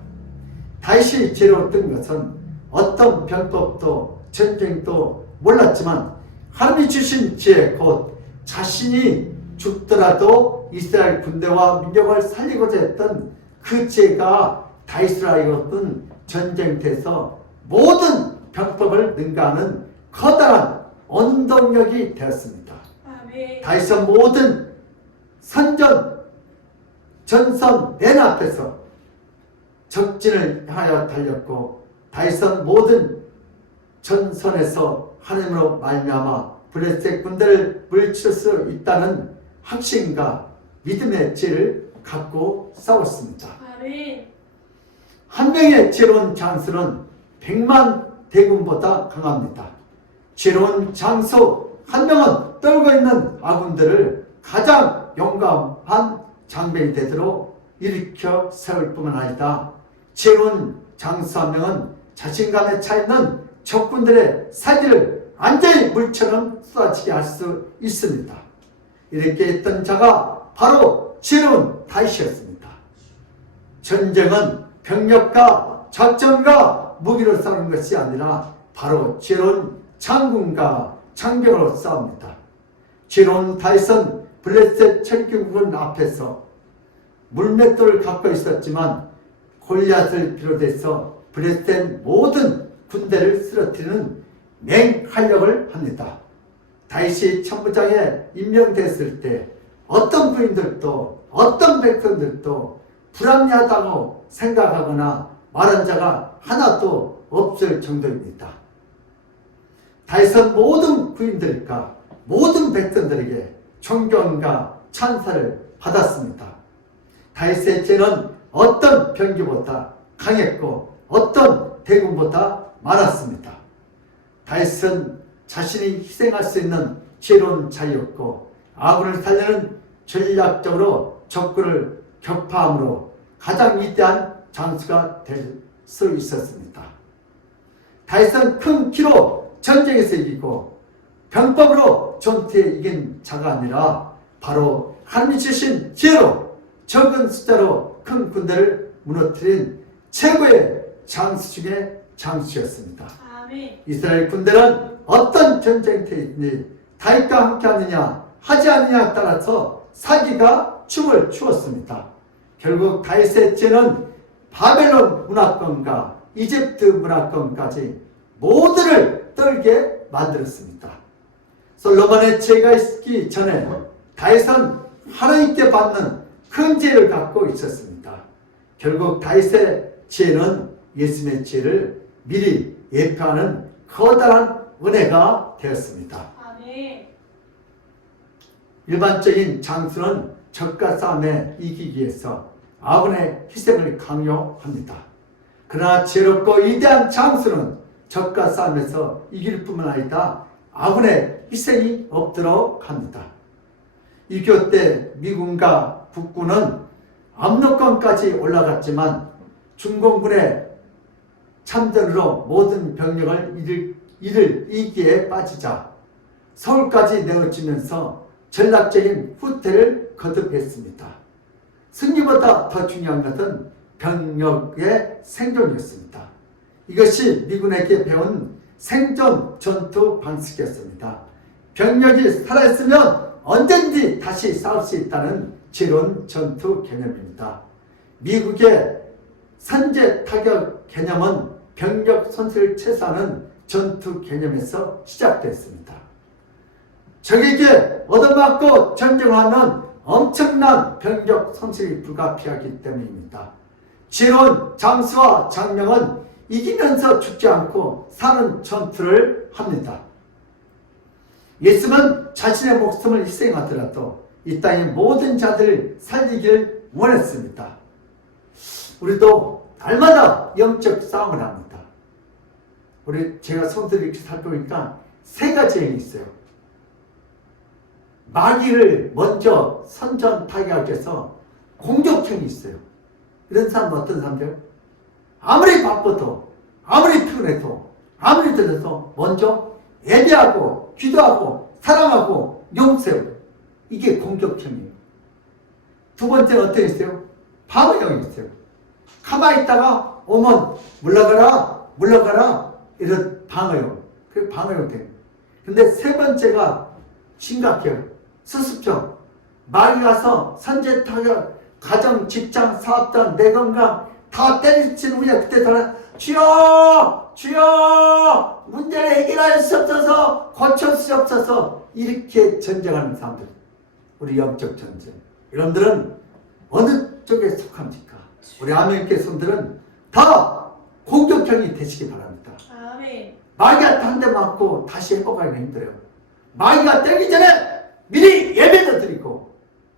다윗이 지혜로웠던 것은 어떤 병법도 전쟁도 몰랐지만 하나님이 주신 지혜 곧 자신이 죽더라도 이스라엘 군대와 민족을 살리고자 했던 그 지혜가 다윗을 하여금 전쟁터에서 모든 병법을 능가하는 커다란 원동력이 되었습니다. 아멘. 다윗은 모든 전선 맨 앞에서 적진을 향하여 달렸고 다윗은 모든 전선에서 하나님으로 말미암아 블레셋 군대를 물리칠 수 있다는 확신과 믿음의 지혜를 갖고 싸웠습니다. 아멘. 한 명의 지혜로운 장수는 100만 대군보다 강합니다. 지혜로운 장수 한 명은 떨고 있는 아군들을 가장 용감한 장병이 되도록 일으켜 세울 뿐만 아니라 지혜로운 장수 한 명은 자신감에 차 있는 적군들의 사기를 완전히 물처럼 쏟아지게 할 수 있습니다. 이렇게 했던 자가 바로 지혜로운 다윗이었습니다. 전쟁은 병력과 작전과 무기로 싸우는 것이 아니라 바로 지혜로운 장군과 장병으로 싸웁니다. 지혜로운 다윗은 블레셋 천기군 앞에서 물맷돌을 갖고 있었지만 골리앗을 비롯해서 블레셋 모든 군대를 쓰러뜨리는 맹활약을 합니다. 다윗이 천부장에 임명됐을 때 어떤 부인들도 어떤 백성들도 불합리하다고 생각하거나 말한 자가 하나도 없을 정도입니다. 다윗은 모든 부인들과 모든 백성들에게 존경과 찬사를 받았습니다. 다윗의 죄는 어떤 병기보다 강했고 어떤 대군보다 많았습니다. 다윗은 자신이 희생할 수 있는 지혜로운 자였고 아군을 살리는 전략적으로 적군을 격파함으로 가장 위대한 장수가 될 수 있었습니다. 다윗은 큰 키로 전쟁에서 이기고 병법으로 전투에 이긴 자가 아니라 바로 하나님이 주신 지혜로 적은 숫자로 큰 군대를 무너뜨린 최고의 장수 중에 장수였습니다. 아멘. 이스라엘 군대는 어떤 전쟁터이니 다윗과 함께 하느냐 하지 않느냐에 따라서 사기가 춤을 추었습니다. 결국 다윗의 죄는 바벨론 문화권과 이집트 문화권까지 모두를 떨게 만들었습니다. 솔로몬의 죄가 있기 전에 다윗은 하나님께 받는 큰 죄를 갖고 있었습니다. 결국 다윗의 죄는 예수님의 죄를 미리 예표하는 커다란 은혜가 되었습니다. 아멘. 일반적인 장수는 적과 싸움에 이기기 위해서 아군의 희생을 강요합니다. 그러나 지혜롭고 위대한 장수는 적과 싸움에서 이길 뿐만 아니라 아군의 희생이 없도록 합니다. 6.25 때 미군과 북군은 압록강까지 올라갔지만 중공군의 참전으로 모든 병력을 잃을 위기에 빠지자 서울까지 내어주면서 전략적인 후퇴를 거듭했습니다. 승리보다 더 중요한 것은 병력의 생존이었습니다. 이것이 미군에게 배운 생존 전투 방식이었습니다. 병력이 살아있으면 언제든지 다시 싸울 수 있다는 지혜로운 전투 개념입니다. 미국의 선제 타격 개념은 병력 손실을 최소화하는 전투 개념에서 시작됐습니다. 적에게 얻어맞고 전쟁하면 엄청난 병력 손실이 불가피하기 때문입니다. 지혜로운 장수와 장명은 이기면서 죽지 않고 사는 전투를 합니다. 예수는 자신의 목숨을 희생하더라도 이 땅의 모든 자들을 살리기를 원했습니다. 우리도 날마다 영적 싸움을 합니다. 제가 성도들 이렇게 살펴보니까 세 가지 행위 있어요. 마귀를 먼저 선전 타격하기 위해서 공격형이 있어요. 이런 사람은 어떤 사람들? 아무리 바빠도, 아무리 피곤해도, 아무리 들어도 먼저 예배하고, 기도하고, 사랑하고, 용서해요. 이게 공격형이에요. 두 번째는 어떤 게 있어요? 방어형이 있어요. 가만히 있다가 오면 물러가라, 물러가라, 이런 방어형. 그게 방어형 돼요. 근데 세 번째가 심각해요. 수습형. 마귀 가서 선제 타격, 가정, 직장, 사업장, 내 건강 다 때리치는 후에 그때 다 주여! 주여! 문제를 해결할 수 없어서 고칠 수 없어서 이렇게 전쟁하는 사람들. 우리 영적 전쟁. 여러분들은 어느 쪽에 속합니까? 우리 아멘교회 성들은 다 공격형이 되시기 바랍니다. 아멘. 마귀한테 한 대 맞고 다시 회복하기가 힘들어요. 마귀가 때리기 전에 미리 예배도 드리고,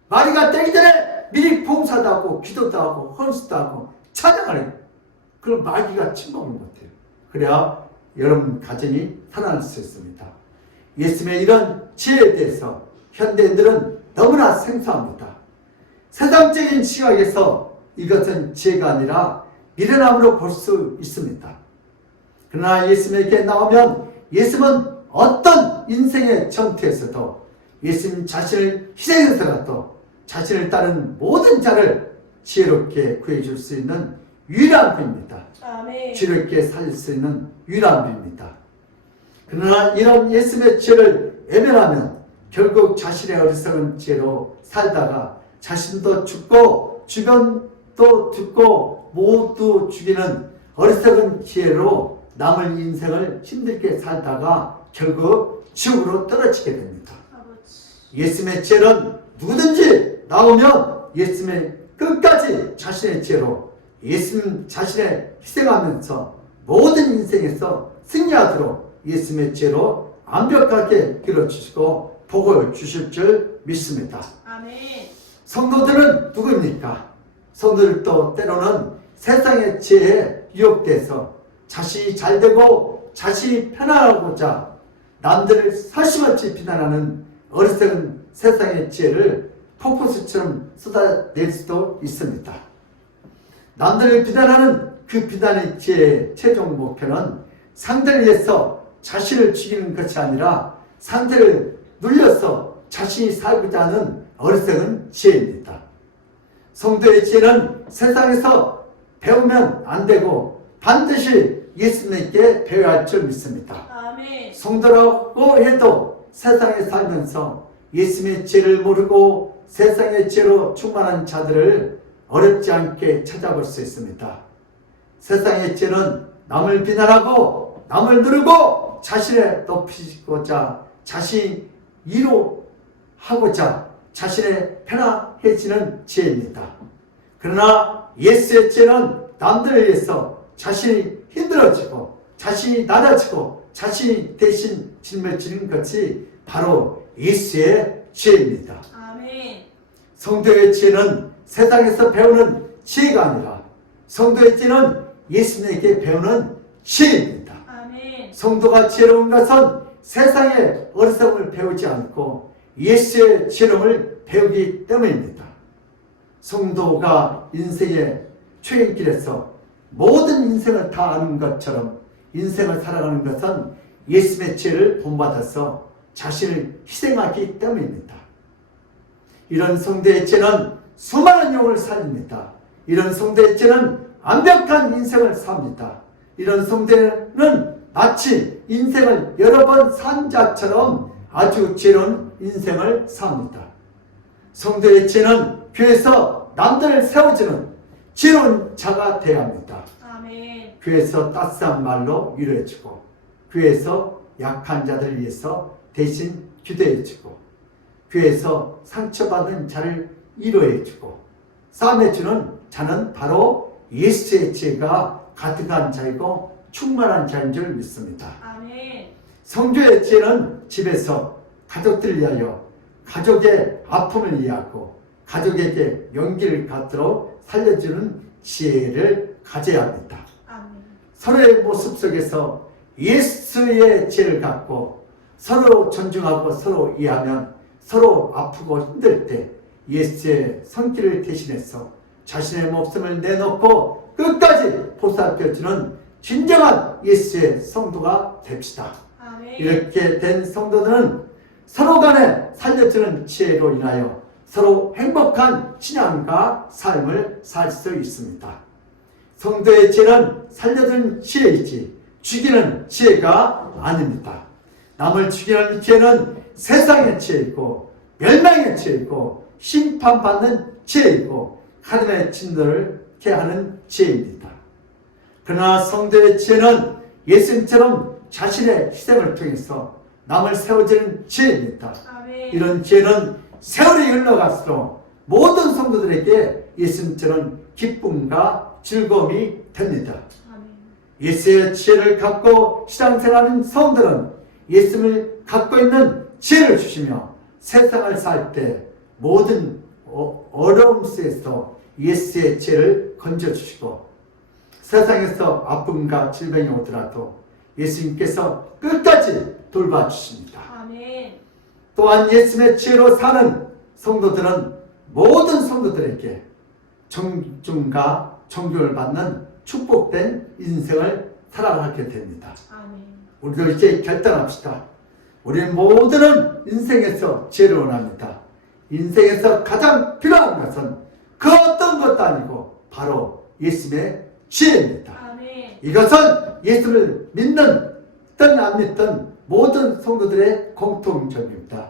마귀가 때리기 전에 미리 봉사도 하고, 기도도 하고, 헌수도 하고, 찬양을 해요. 그럼 마귀가 침범을 못해요. 그래야 여러분 가정이 살아날 수 있습니다. 예수님의 이런 지혜에 대해서 현대인들은 너무나 생소합니다. 세상적인 시각에서 이것은 지혜가 아니라 미련함으로 볼 수 있습니다. 그러나 예수님에게 나오면 예수님은 어떤 인생의 전투에서도 예수님 자신을 희생해서라도 자신을 따른 모든 자를 지혜롭게 구해줄 수 있는 유일한 분입니다. 아멘. 지혜롭게 살릴 수 있는 유일한 분입니다. 그러나 이런 예수님의 지혜를 외면하면 결국 자신의 어리석은 지혜로 살다가 자신도 죽고 주변도 죽고 모두 죽이는 어리석은 지혜로 남을 인생을 힘들게 살다가 결국 지옥으로 떨어지게 됩니다. 아버지. 예수님의 지혜는 누구든지 나오면 예수님의 끝까지 자신의 지혜로 예수님 자신의 희생하면서 모든 인생에서 승리하도록 예수님의 지혜로 완벽하게 길어주시고 복을 주실 줄 믿습니다. 아멘. 성도들은 누구입니까? 성도들도 때로는 세상의 지혜에 유혹돼서 자신이 잘되고 자신이 편안하고자 남들을 서심없이 비난하는 어리석은 세상의 지혜를 폭포수처럼 쏟아낼 수도 있습니다. 남들을 비난하는 그 비난의 지혜의 최종 목표는 상대를 위해서 자신을 죽이는 것이 아니라 상대를 눌려서 자신이 살고자 하는 어리석은 지혜입니다. 성도의 지혜는 세상에서 배우면 안 되고 반드시 예수님께 배워야 할 줄 믿습니다. 아멘. 성도라고 해도 세상에 살면서 예수님의 죄를 모르고 세상의 죄로 충만한 자들을 어렵지 않게 찾아볼 수 있습니다. 세상의 죄는 남을 비난하고 남을 누르고 자신을 높이고자 자신 이로하고자 자신의 편안해지는 죄입니다. 그러나 예수의 죄는 남들을 위해서 자신이 힘들어지고 자신이 낮아지고 자신이 대신 짊어지는 것이 바로 예수의 죄입니다. 아멘. 성도의 죄는 세상에서 배우는 죄가 아니라 성도의 죄는 예수님에게 배우는 죄입니다. 아멘. 성도가 죄로운 것은 세상의 어리석음을 배우지 않고 예수의 죄로움을 배우기 때문입니다. 성도가 인생의 출행길에서 모든 인생을 다 아는 것처럼 인생을 살아가는 것은 예수님의 죄를 본받아서 자신을 희생하기 때문입니다. 이런 성도의 죄는 수많은 영혼을 살립니다. 이런 성도의 죄는 완벽한 인생을 삽니다. 이런 성도는 마치 인생을 여러 번 산 자처럼 아주 죄로운 인생을 삽니다. 성도의 죄는 교회에서 남들을 세워주는 죄로운 자가 되어야 합니다. 아멘. 교회에서 따스한 말로 위로해주고 교회에서 약한 자들을 위해서 대신 기도해주고 교회에서 상처받은 자를 위로해주고 싸매주는 자는 바로 예수의 죄가 가득한 자이고 충만한 자인 줄 믿습니다. 아멘. 성도의 죄는 집에서 가족들을 위하여 가족의 아픔을 이해하고 가족에게 용기를 갖도록 살려주는 지혜를 가져야 합니다. 아멘. 서로의 모습 속에서 예수의 죄를 갖고 서로 존중하고 서로 이해하면 서로 아프고 힘들 때 예수의 손길을 대신해서 자신의 목숨을 내놓고 끝까지 보살펴주는 진정한 예수의 성도가 됩시다. 아멘. 이렇게 된 성도들은 서로 간에 살려주는 지혜로 인하여 서로 행복한 신앙과 삶을 살 수 있습니다. 성도의 죄는 살려주는 지혜이지 죽이는 지혜가 아닙니다. 남을 죽이는 죄는 세상의 죄이고 멸망의 죄이고 심판받는 죄이고 하나님의 진노를 케하는 죄입니다. 그러나 성도의 죄는 예수님처럼 자신의 희생을 통해서 남을 세워주는 죄입니다. 아멘. 이런 죄는 세월이 흘러갈수록 모든 성도들에게 예수님처럼 기쁨과 즐거움이 됩니다. 아멘. 예수의 지혜를 갖고 신앙생활하는 성도는 예수님을 갖고 있는 지혜를 주시며 세상을 살 때 모든 어려움 속에서 예수의 지혜를 건져주시고 세상에서 아픔과 질병이 오더라도 예수님께서 끝까지 돌봐주십니다. 아멘. 또한 예수님의 지혜로 사는 성도들은 모든 성도들에게 존중과 존경을 받는 축복된 인생을 살아가게 됩니다. 아멘. 우리도 이제 결단합시다. 우리 모두는 인생에서 지혜를 원합니다. 인생에서 가장 필요한 것은 그 어떤 것도 아니고 바로 예수님의 지혜입니다. 아멘. 이것은 예수를 믿든 안 믿든 모든 성도들의 공통점입니다.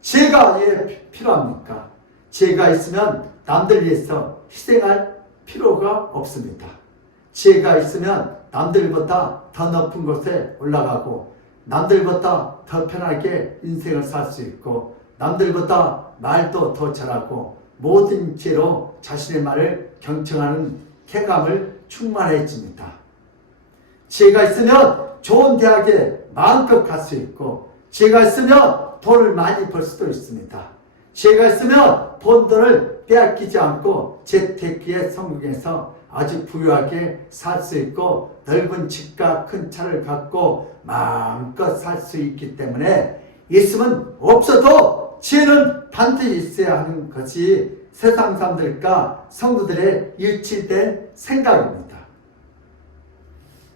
지혜가 왜 필요합니까? 지혜가 있으면 남들 위해서 희생할 필요가 없습니다. 지혜가 있으면 남들보다 더 높은 곳에 올라가고 남들보다 더 편하게 인생을 살 수 있고 남들보다 말도 더 잘하고 모든 지혜로 자신의 말을 경청하는 쾌감을 충만해집니다. 지혜가 있으면 좋은 대학에 마음껏 갈 수 있고 지혜가 있으면 돈을 많이 벌 수도 있습니다. 지혜가 있으면 번 돈을 빼앗기지 않고 재테크에 성공해서 아주 부유하게 살 수 있고 넓은 집과 큰 차를 갖고 마음껏 살 수 있기 때문에 예수는 없어도 지혜는 반드시 있어야 하는 것이 세상 사람들과 성도들의 일치된 생각입니다.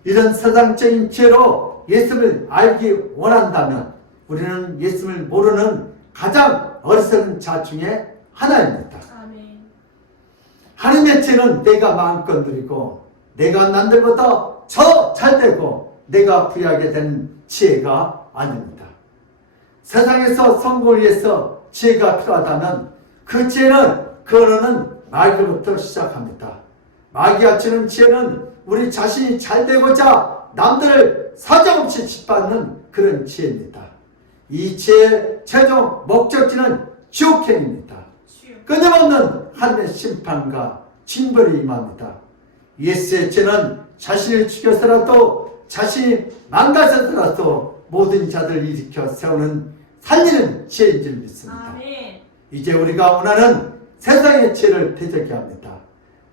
이런 세상적인 지혜로 예수를 알기 원한다면 우리는 예수를 모르는 가장 어리석은 자 중에 하나입니다. 아멘. 하나님의 지혜는 내가 마음껏 누리고 내가 남들보다 더 잘되고 내가 부여하게 된 지혜가 아닙니다. 세상에서 성공을 위해서 지혜가 필요하다면 그 지혜는 그 언어는 마귀로부터 시작합니다. 마귀가 주는 지혜는 우리 자신이 잘되고자 남들을 사정없이 짓밟는 그런 지혜입니다. 이 지혜의 최종 목적지는 지옥행입니다. 주여. 끊임없는 하나님의 심판과 징벌이 임합니다. 예수의 죄는 자신을 죽여서라도 자신이 망가져서라도 모든 자들을 일으켜 세우는 살리는 죄인 줄 믿습니다. 아멘. 이제 우리가 원하는 세상의 죄를 대적해야 합니다.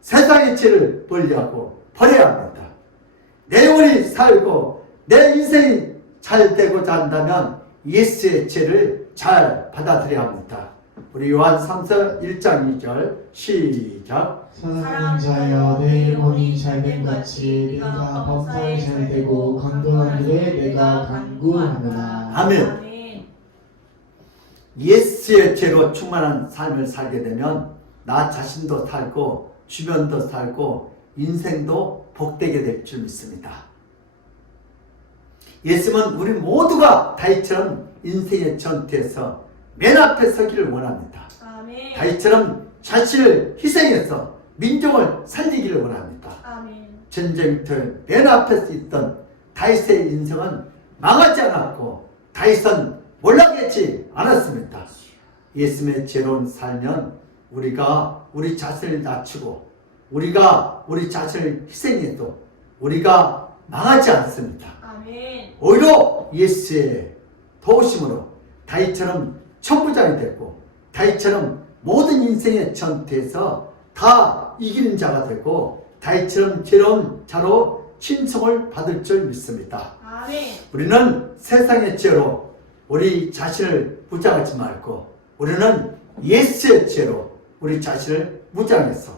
세상의 죄를 멀리하고 버려야 합니다. 내 영혼이 살고 내 인생이 잘 되고자 한다면 예수의 죄를 잘 받아들여야 합니다. 우리 요한 3서 1장 2절 시작. 사랑하는 자여 내 영혼이 잘된 같이 내가 범사에 잘되고 건강하기를 내가 간구하노라. 아멘. 아멘. 예수의 죄로 충만한 삶을 살게 되면 나 자신도 살고 주변도 살고 인생도 복되게 될 줄 믿습니다. 예수는 우리 모두가 다윗처럼 인생의 전투에서 맨 앞에 서기를 원합니다. 아멘. 다윗처럼 자신을 희생해서 민족을 살리기를 원합니다. 아멘. 전쟁터 맨 앞에 있던 다윗의 인생은 망하지 않았고 다윗은 몰락하지 않았습니다. 예수의 죄로운 살면 우리가 우리 자신을 낮추고 우리가 우리 자신을 희생해도 우리가 망하지 않습니다. 아멘. 오히려 예수의 도우심으로 다윗처럼 천부장이 되고 다윗처럼 모든 인생의 전투에서 다 이기는 자가 되고 다윗처럼 괴로운 자로 칭송을 받을 줄 믿습니다. 아멘. 우리는 세상의 죄로 우리 자신을 무장하지 말고 우리는 예수의 죄로 우리 자신을 무장해서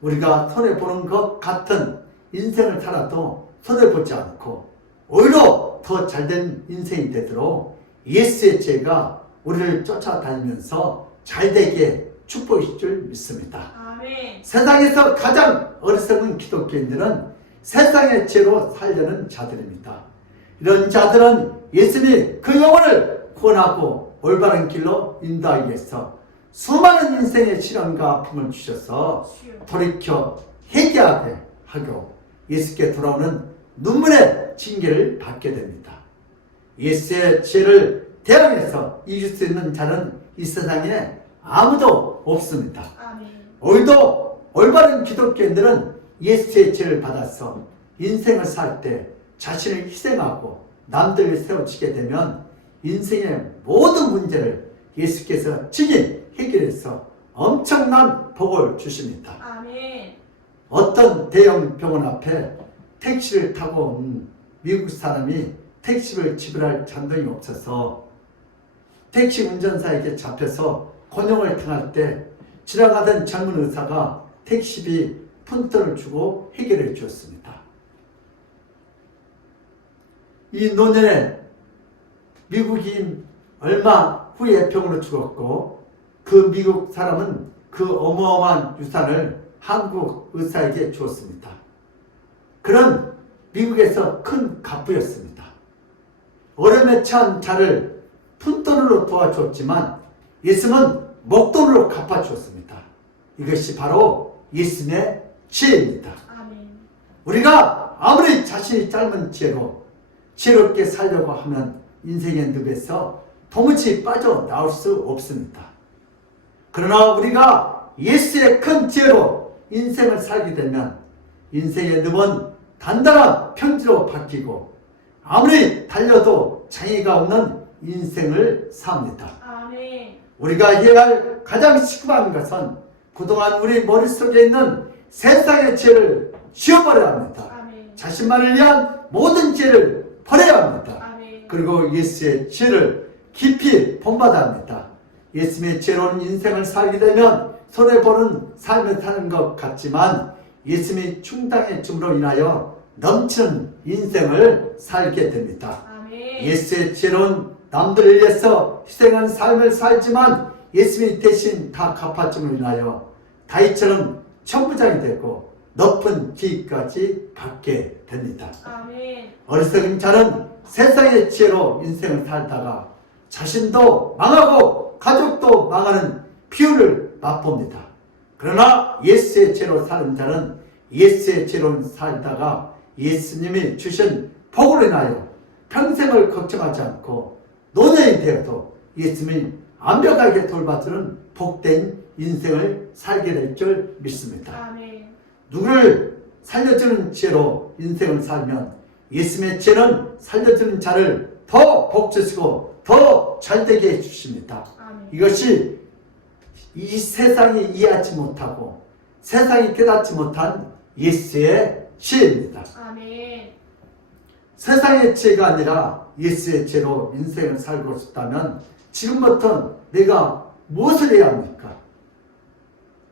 우리가 손해보는 것 같은 인생을 살아도 손해보지 않고 오히려 더 잘된 인생이 되도록 예수의 죄가 우리를 쫓아다니면서 잘되게 축복일 줄 믿습니다. 아멘. 세상에서 가장 어리석은 기독교인들은 세상의 죄로 살려는 자들입니다. 이런 자들은 예수님이 그 영혼을 구원하고 올바른 길로 인도하기 위해서 수많은 인생의 시련과 아픔을 주셔서 주여. 돌이켜 회개하게 하고 예수께 돌아오는 눈물의 징계를 받게 됩니다. 예수의 죄를 대항해서 이길 수 있는 자는 이 세상에 아무도 없습니다. 아멘. 오히려 올바른 기독교인들은 예수의 죄를 받아서 인생을 살 때 자신을 희생하고 남들을 세워지게 되면 인생의 모든 문제를 예수께서 친히 해결해서 엄청난 복을 주십니다. 아멘. 어떤 대형 병원 앞에 택시를 타고 온 미국 사람이 택시를 지불할 잔돈이 없어서 택시 운전사에게 잡혀서 곤욕을 당할 때 지나가던 젊은 의사가 택시비 푼돈을 주고 해결해 주었습니다. 이 노년에 미국인 얼마 후에 병으로 죽었고 그 미국 사람은 그 어마어마한 유산을 한국 의사에게 주었습니다. 그는 미국에서 큰 갑부였습니다. 어려움에 처한 자를 푼돈으로 도와주었지만 예수는 목돈으로 갚아주었습니다. 이것이 바로 예수님의 지혜입니다. 아멘. 우리가 아무리 자신이 짧은 지혜로 지혜롭게 살려고 하면 인생의 늪에서 도무지 빠져나올 수 없습니다. 그러나 우리가 예수의 큰 지혜로 인생을 살게 되면 인생의 늪은 단단한 평지로 바뀌고 아무리 달려도 장애가 없는 인생을 삽니다. 아멘. 우리가 해야 할 가장 시급한 것은 그동안 우리 머릿속에 있는 세상의 죄를 지워버려야 합니다. 아멘. 자신만을 위한 모든 죄를 버려야 합니다. 아멘. 그리고 예수의 죄를 깊이 본받아야 합니다. 예수님의 죄로운 인생을 살게 되면 손해보는 삶을 사는 것 같지만 예수님이 충당의 줌으로 인하여 넘치는 인생을 살게 됩니다. 아멘. 예수의 죄로운 남들을 위해서 희생한 삶을 살지만 예수님이 대신 다 갚아줌으로 인하여 다윗처럼 천부장이 되고 높은 지위까지 받게 됩니다. 아멘. 어리석은 자는 세상의 지혜로 인생을 살다가 자신도 망하고 가족도 망하는 비유를 맛봅니다. 그러나 예수의 죄로 사는 자는 예수의 죄로 살다가 예수님이 주신 복을 인하여 평생을 걱정하지 않고 노년이 되어도 예수님이 완벽하게 돌봐주는 복된 인생을 살게 될 줄 믿습니다. 아멘. 누구를 살려주는 죄로 인생을 살면 예수님의 죄는 살려주는 자를 더 복주시고 더 잘되게 해주십니다. 아멘. 이것이 이 세상이 이해하지 못하고 세상이 깨닫지 못한 예수의 지혜입니다. 아멘. 세상의 지혜가 아니라 예수의 지혜로 인생을 살고 싶다면 지금부터 내가 무엇을 해야 합니까?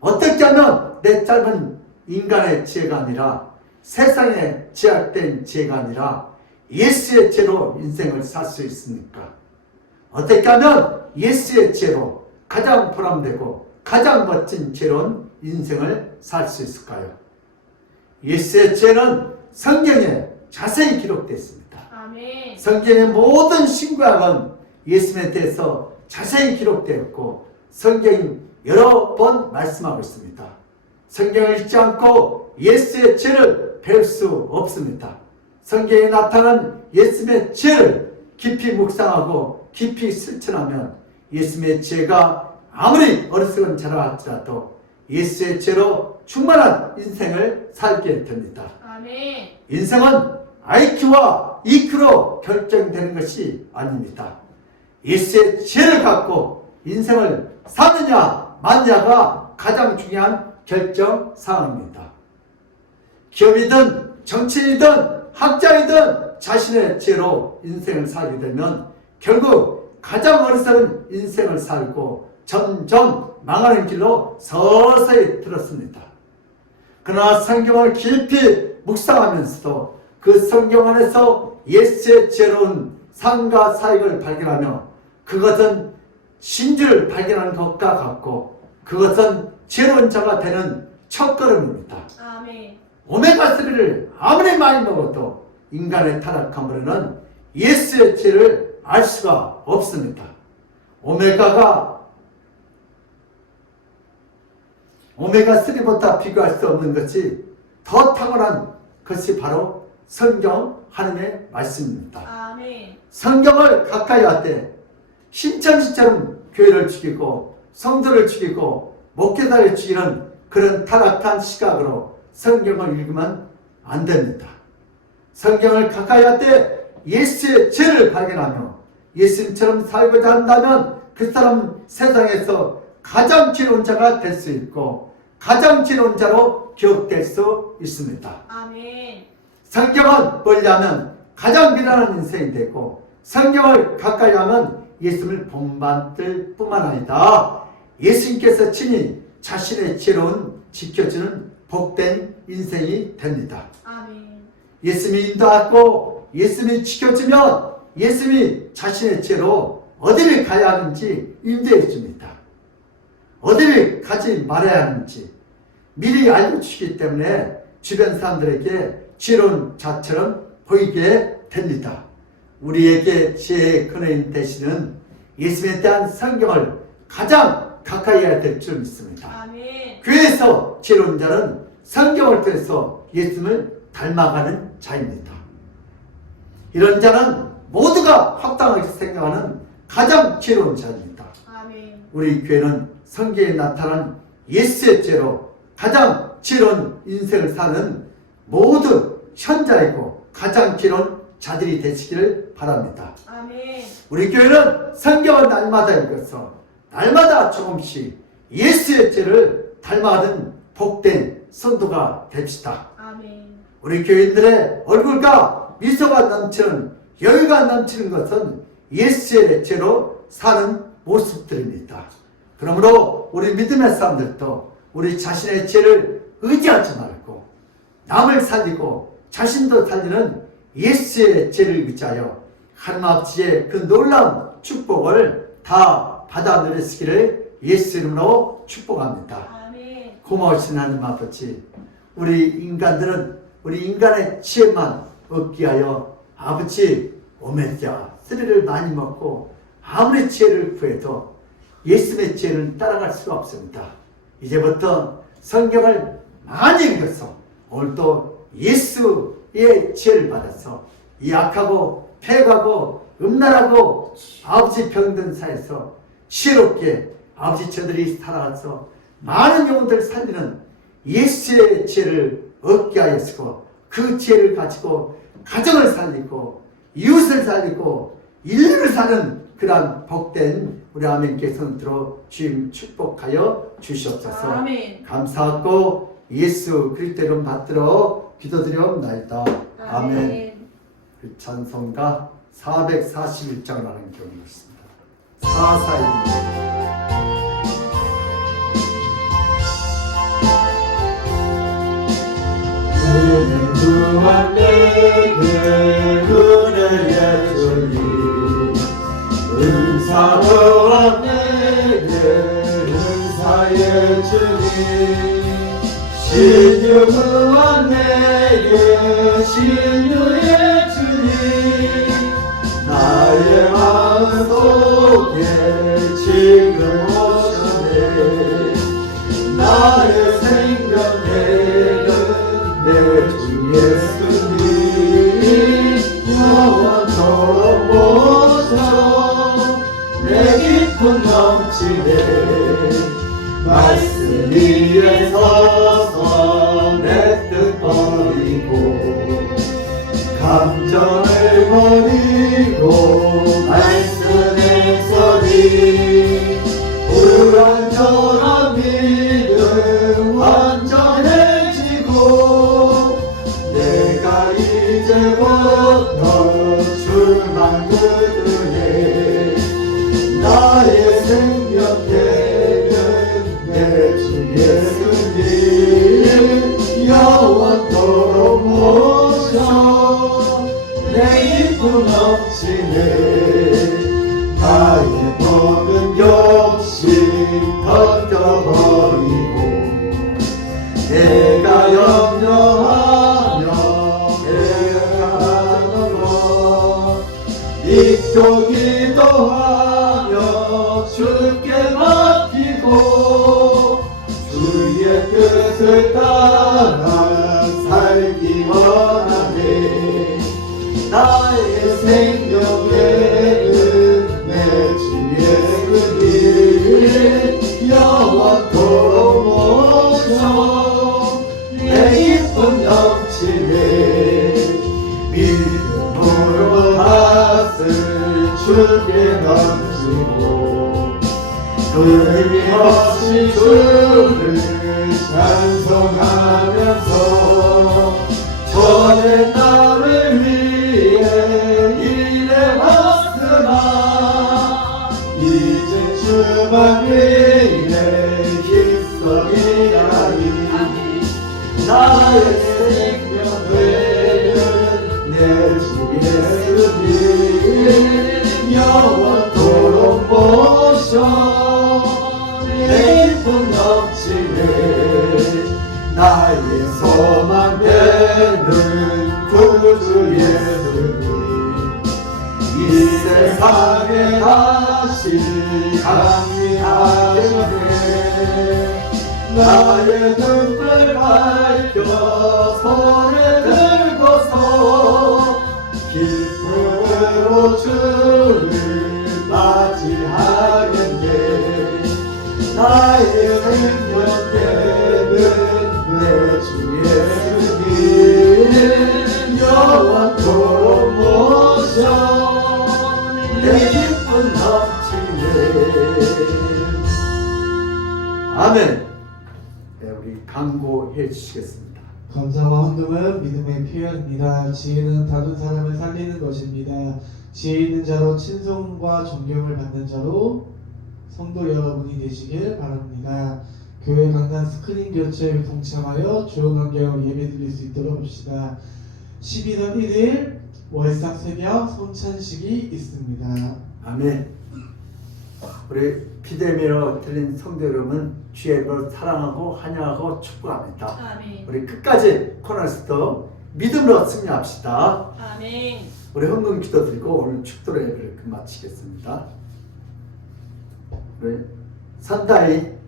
어떻게 하면 내 짧은 인간의 지혜가 아니라 세상의 제약된 지혜가 아니라 예수의 지혜로 인생을 살 수 있습니까? 어떻게 하면 예수의 지혜로 가장 보람되고 가장 멋진 지혜로운 인생을 살 수 있을까요? 예수의 지혜는 성경에 자세히 기록되어 있습니다. 아멘. 성경의 모든 신구약은 예수님에 대해서 자세히 기록되었고 성경이 여러 번 말씀하고 있습니다. 성경을 읽지 않고 예수의 죄를 배울 수 없습니다. 성경에 나타난 예수님의 죄를 깊이 묵상하고 깊이 실천하면 예수님의 죄가 아무리 어리석은 자라 할지라도 예수의 죄로 충만한 인생을 살게 됩니다. 아멘. 인생은 IQ와 EQ로 결정되는 것이 아닙니다. 예수의 죄를 갖고 인생을 사느냐 마느냐가 가장 중요한 결정 사항입니다. 기업이든 정치인이든 학자이든 자신의 죄로 인생을 살게 되면 결국 가장 어리석은 인생을 살고 점점 망하는 길로 서서히 들었습니다. 그러나 성경을 깊이 묵상하면서도 그 성경 안에서 예수의 지혜로운 삶과 사역을 발견하며 그것은 신주를 발견하는 것과 같고 그것은 지혜로운 자가 되는 첫걸음입니다. 아멘. 오메가3를 아무리 많이 먹어도 인간의 타락함으로는 예수의 지혜를 알 수가 없습니다. 오메가3보다 비교할 수 없는 것이 더 탁월한 것이 바로 성경 하나님의 말씀입니다. 아멘. 성경을 가까이 할 때 신천지처럼 교회를 죽이고 성도를 죽이고 목회자를 죽이는 그런 타락한 시각으로 성경을 읽으면 안 됩니다. 성경을 가까이 할 때 예수의 죄를 발견하며 예수님처럼 살고자 한다면 그 사람 세상에서 가장 지혜로운 자가 될 수 있고 가장 지혜로운 자로 기억될 수 있습니다. 아멘. 성경을 멀리하면 가장 미련한 인생이 되고 성경을 가까이 하면 예수님을 본받을 뿐만 아니라 예수님께서 친히 자신의 지혜로운 지켜주는 복된 인생이 됩니다. 아멘. 예수님이 인도하고 예수님이 지켜주면 예수님이 자신의 지혜로 어디를 가야 하는지 인도해 줍니다. 어디를 가지 말아야 하는지 미리 알려주시기 때문에 주변 사람들에게 지혜로운 자처럼 보이게 됩니다. 우리에게 지혜의 근원이 되시는 예수님에 대한 성경을 가장 가까이 해야 될 줄 믿습니다. 아멘. 교회에서 지혜로운 자는 성경을 통해서 예수님을 닮아가는 자입니다. 이런 자는 모두가 합당하게 생각하는 가장 지혜로운 자입니다. 아멘. 우리 교회는 성경에 나타난 예수의 죄로 가장 지혜로운 인생을 사는 모든 현자이고 가장 지혜로운 자들이 되시기를 바랍니다. 아멘. 우리 교회는 성경을 날마다 읽어서 날마다 조금씩 예수의 죄를 닮아가는 복된 성도가 됩시다. 아멘. 우리 교인들의 얼굴과 미소가 넘치는 여유가 넘치는 것은 예수의 죄로 사는 모습들입니다. 그러므로 우리 믿음의 사람들도 우리 자신의 죄를 의지하지 말고 남을 살리고 자신도 살리는 예수의 죄를 의지하여 하나님 아버지의 그 놀라운 축복을 다 받아 누리시기를 예수 이름으로 축복합니다. 아멘. 고마우신 하나님 아버지, 우리 인간들은 우리 인간의 지혜만 얻기 위하여 아버지 오메가 3를 많이 먹고 아무리 지혜를 구해도 예수님의 지혜를 따라갈 수가 없습니다. 이제부터 성경을 많이 읽어서 오늘도 예수의 지혜를 받아서 이 악하고 패하고 음란하고 아버지 병든 사이에서 지혜롭게 아버지 저들이 살아가서 많은 영혼들을 살리는 예수의 지혜를 얻게 하였고 그 지혜를 가지고 가정을 살리고 이웃을 살리고 인류를 사는 그러한 복된 우리 아멘께 손들어 주님 축복하여 주시옵소서. 아멘. 감사하고 예수 그리스도 이름 받들어 기도드리옵나이다. 아멘. 그 찬송가 441장이라는 경이 있습니다. 441. 그는 구한 내게 은혜의 주님 은사와 내게 은사의 주님 신유 구한 내게 신유의 주님 나의 마음 속에 지금 오셨네 나의 생명 되는 내 주 예수님 영원토록 모셔 내 기쁨 넘치네 말씀 위에 서서 내 뜻 버리고 감정을 버리고 말씀의 소리 불완전한 믿음 완전해지고 내가 이제부터 주만 믿으네 나의 생명 되는 내 주 예수님 영원토록 모셔 내 기쁨 넘치네 나의 모든 욕심 던져버리고 내가 염려하며 애하는 것 믿고 기도하며 주께 맡기고 주의 뜻을 따라 살기 원하네 나의 생명 되는 내 주 예수님 영원토록 모셔 내 기쁨 넘치네 믿음으로 밭을 주께 던지고 끊임없이 주를 찬송하면서 전에 나를 위해 일해왔으나 이제 주만 위해 힘써이라니 나의 생명 되는 내 주 예수님 영원토록 모셔 내 기쁨 넘치네 나의 소망 되는 구주 예수님 이 세상에 다시 강림하시네 나의 눈물 밝혀 손에 들고서 기쁨으로 주를 맞이하겠네 나의 생명 되는 내 주 예수님 영원토록 모셔 내 기쁨 넘치네 아멘. 네, 우리 강구해 주시겠습니다. 감사와 헌금은 믿음의 표현입니다. 지혜는 다른 사람을 살리는 것입니다. 지혜 있는 자로 친송과 존경을 받는 자로 성도 여러분이 되시길 바랍니다. 교회 강단 스크린 교체에 동참하여 좋은 환경 예배 드릴 수 있도록 합시다. 11월 1일 월삭 새벽 성찬식이 있습니다. 아멘. 우리 비대면으로 들린 성도 여러분 주의 이름으로 사랑하고 환영하고 축복합니다. 아멘. 우리 끝까지 코로나에서도 믿음으로 승리합시다. 아멘. 우리 헌금 기도 드리고 오늘 축도로 예배를 마치겠습니다. 우리 산타이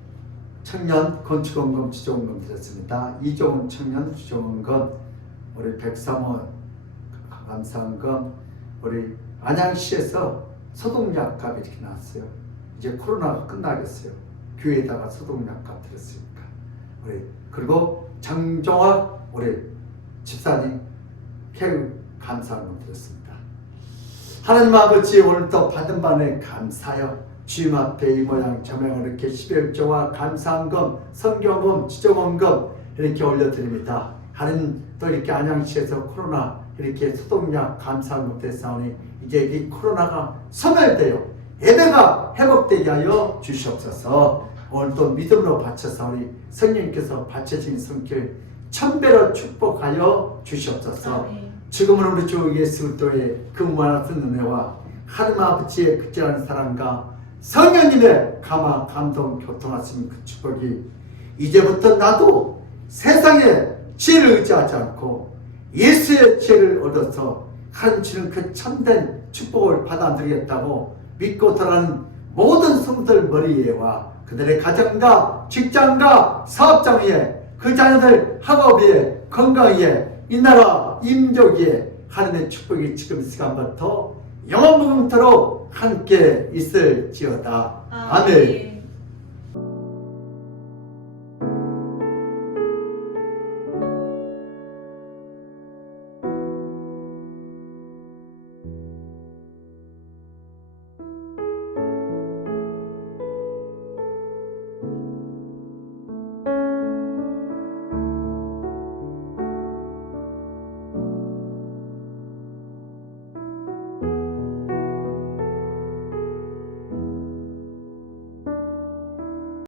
청년 건축원금 주조원금 드렸습니다. 이종훈 청년 주조원금, 우리 백삼호 감사원금, 우리 안양시에서 소독약값 이렇게 나왔어요. 이제 코로나가 끝나겠어요. 교회에다가 소독약값 드렸으니까. 우리 그리고 장종학 우리 집사님 캐 감사원금 드렸습니다. 하나님 아버지, 오늘 또 받은 바에 감사하여 주님 앞에 이 모양 저 모양 이렇게 11조와 감사원금, 성경금, 지정원금 이렇게 올려드립니다. 하나님 또 이렇게 안양시에서 코로나 이렇게 소독약 감사원금 됐사오니 이제 이 코로나가 소멸되어 예배가 회복되게 하여 주시옵소서. 오늘 또 믿음으로 바쳐사오니 성령님께서 바쳐진 성길 천배로 축복하여 주시옵소서. 아멘. 지금은 우리 주 예수 그리스도의 그 무한한 은혜와 하나님 아버지의 극진한 사랑과 성령님의 감화 감동 교통하신 그 축복이 이제부터 나도 세상의 지혜를 의지하지 않고 예수의 지혜를 얻어서 하나님 주는 그 참된 축복을 받아들이겠다고 믿고 돌아가는 모든 성도들 머리에와 그들의 가정과 직장과 사업장 위에 그 자녀들 학업 위에 건강 위에 이 나라 임족 위에 하나님의 축복이 지금 이 시간부터 영원무궁토록 함께 있을지어다. 아멘.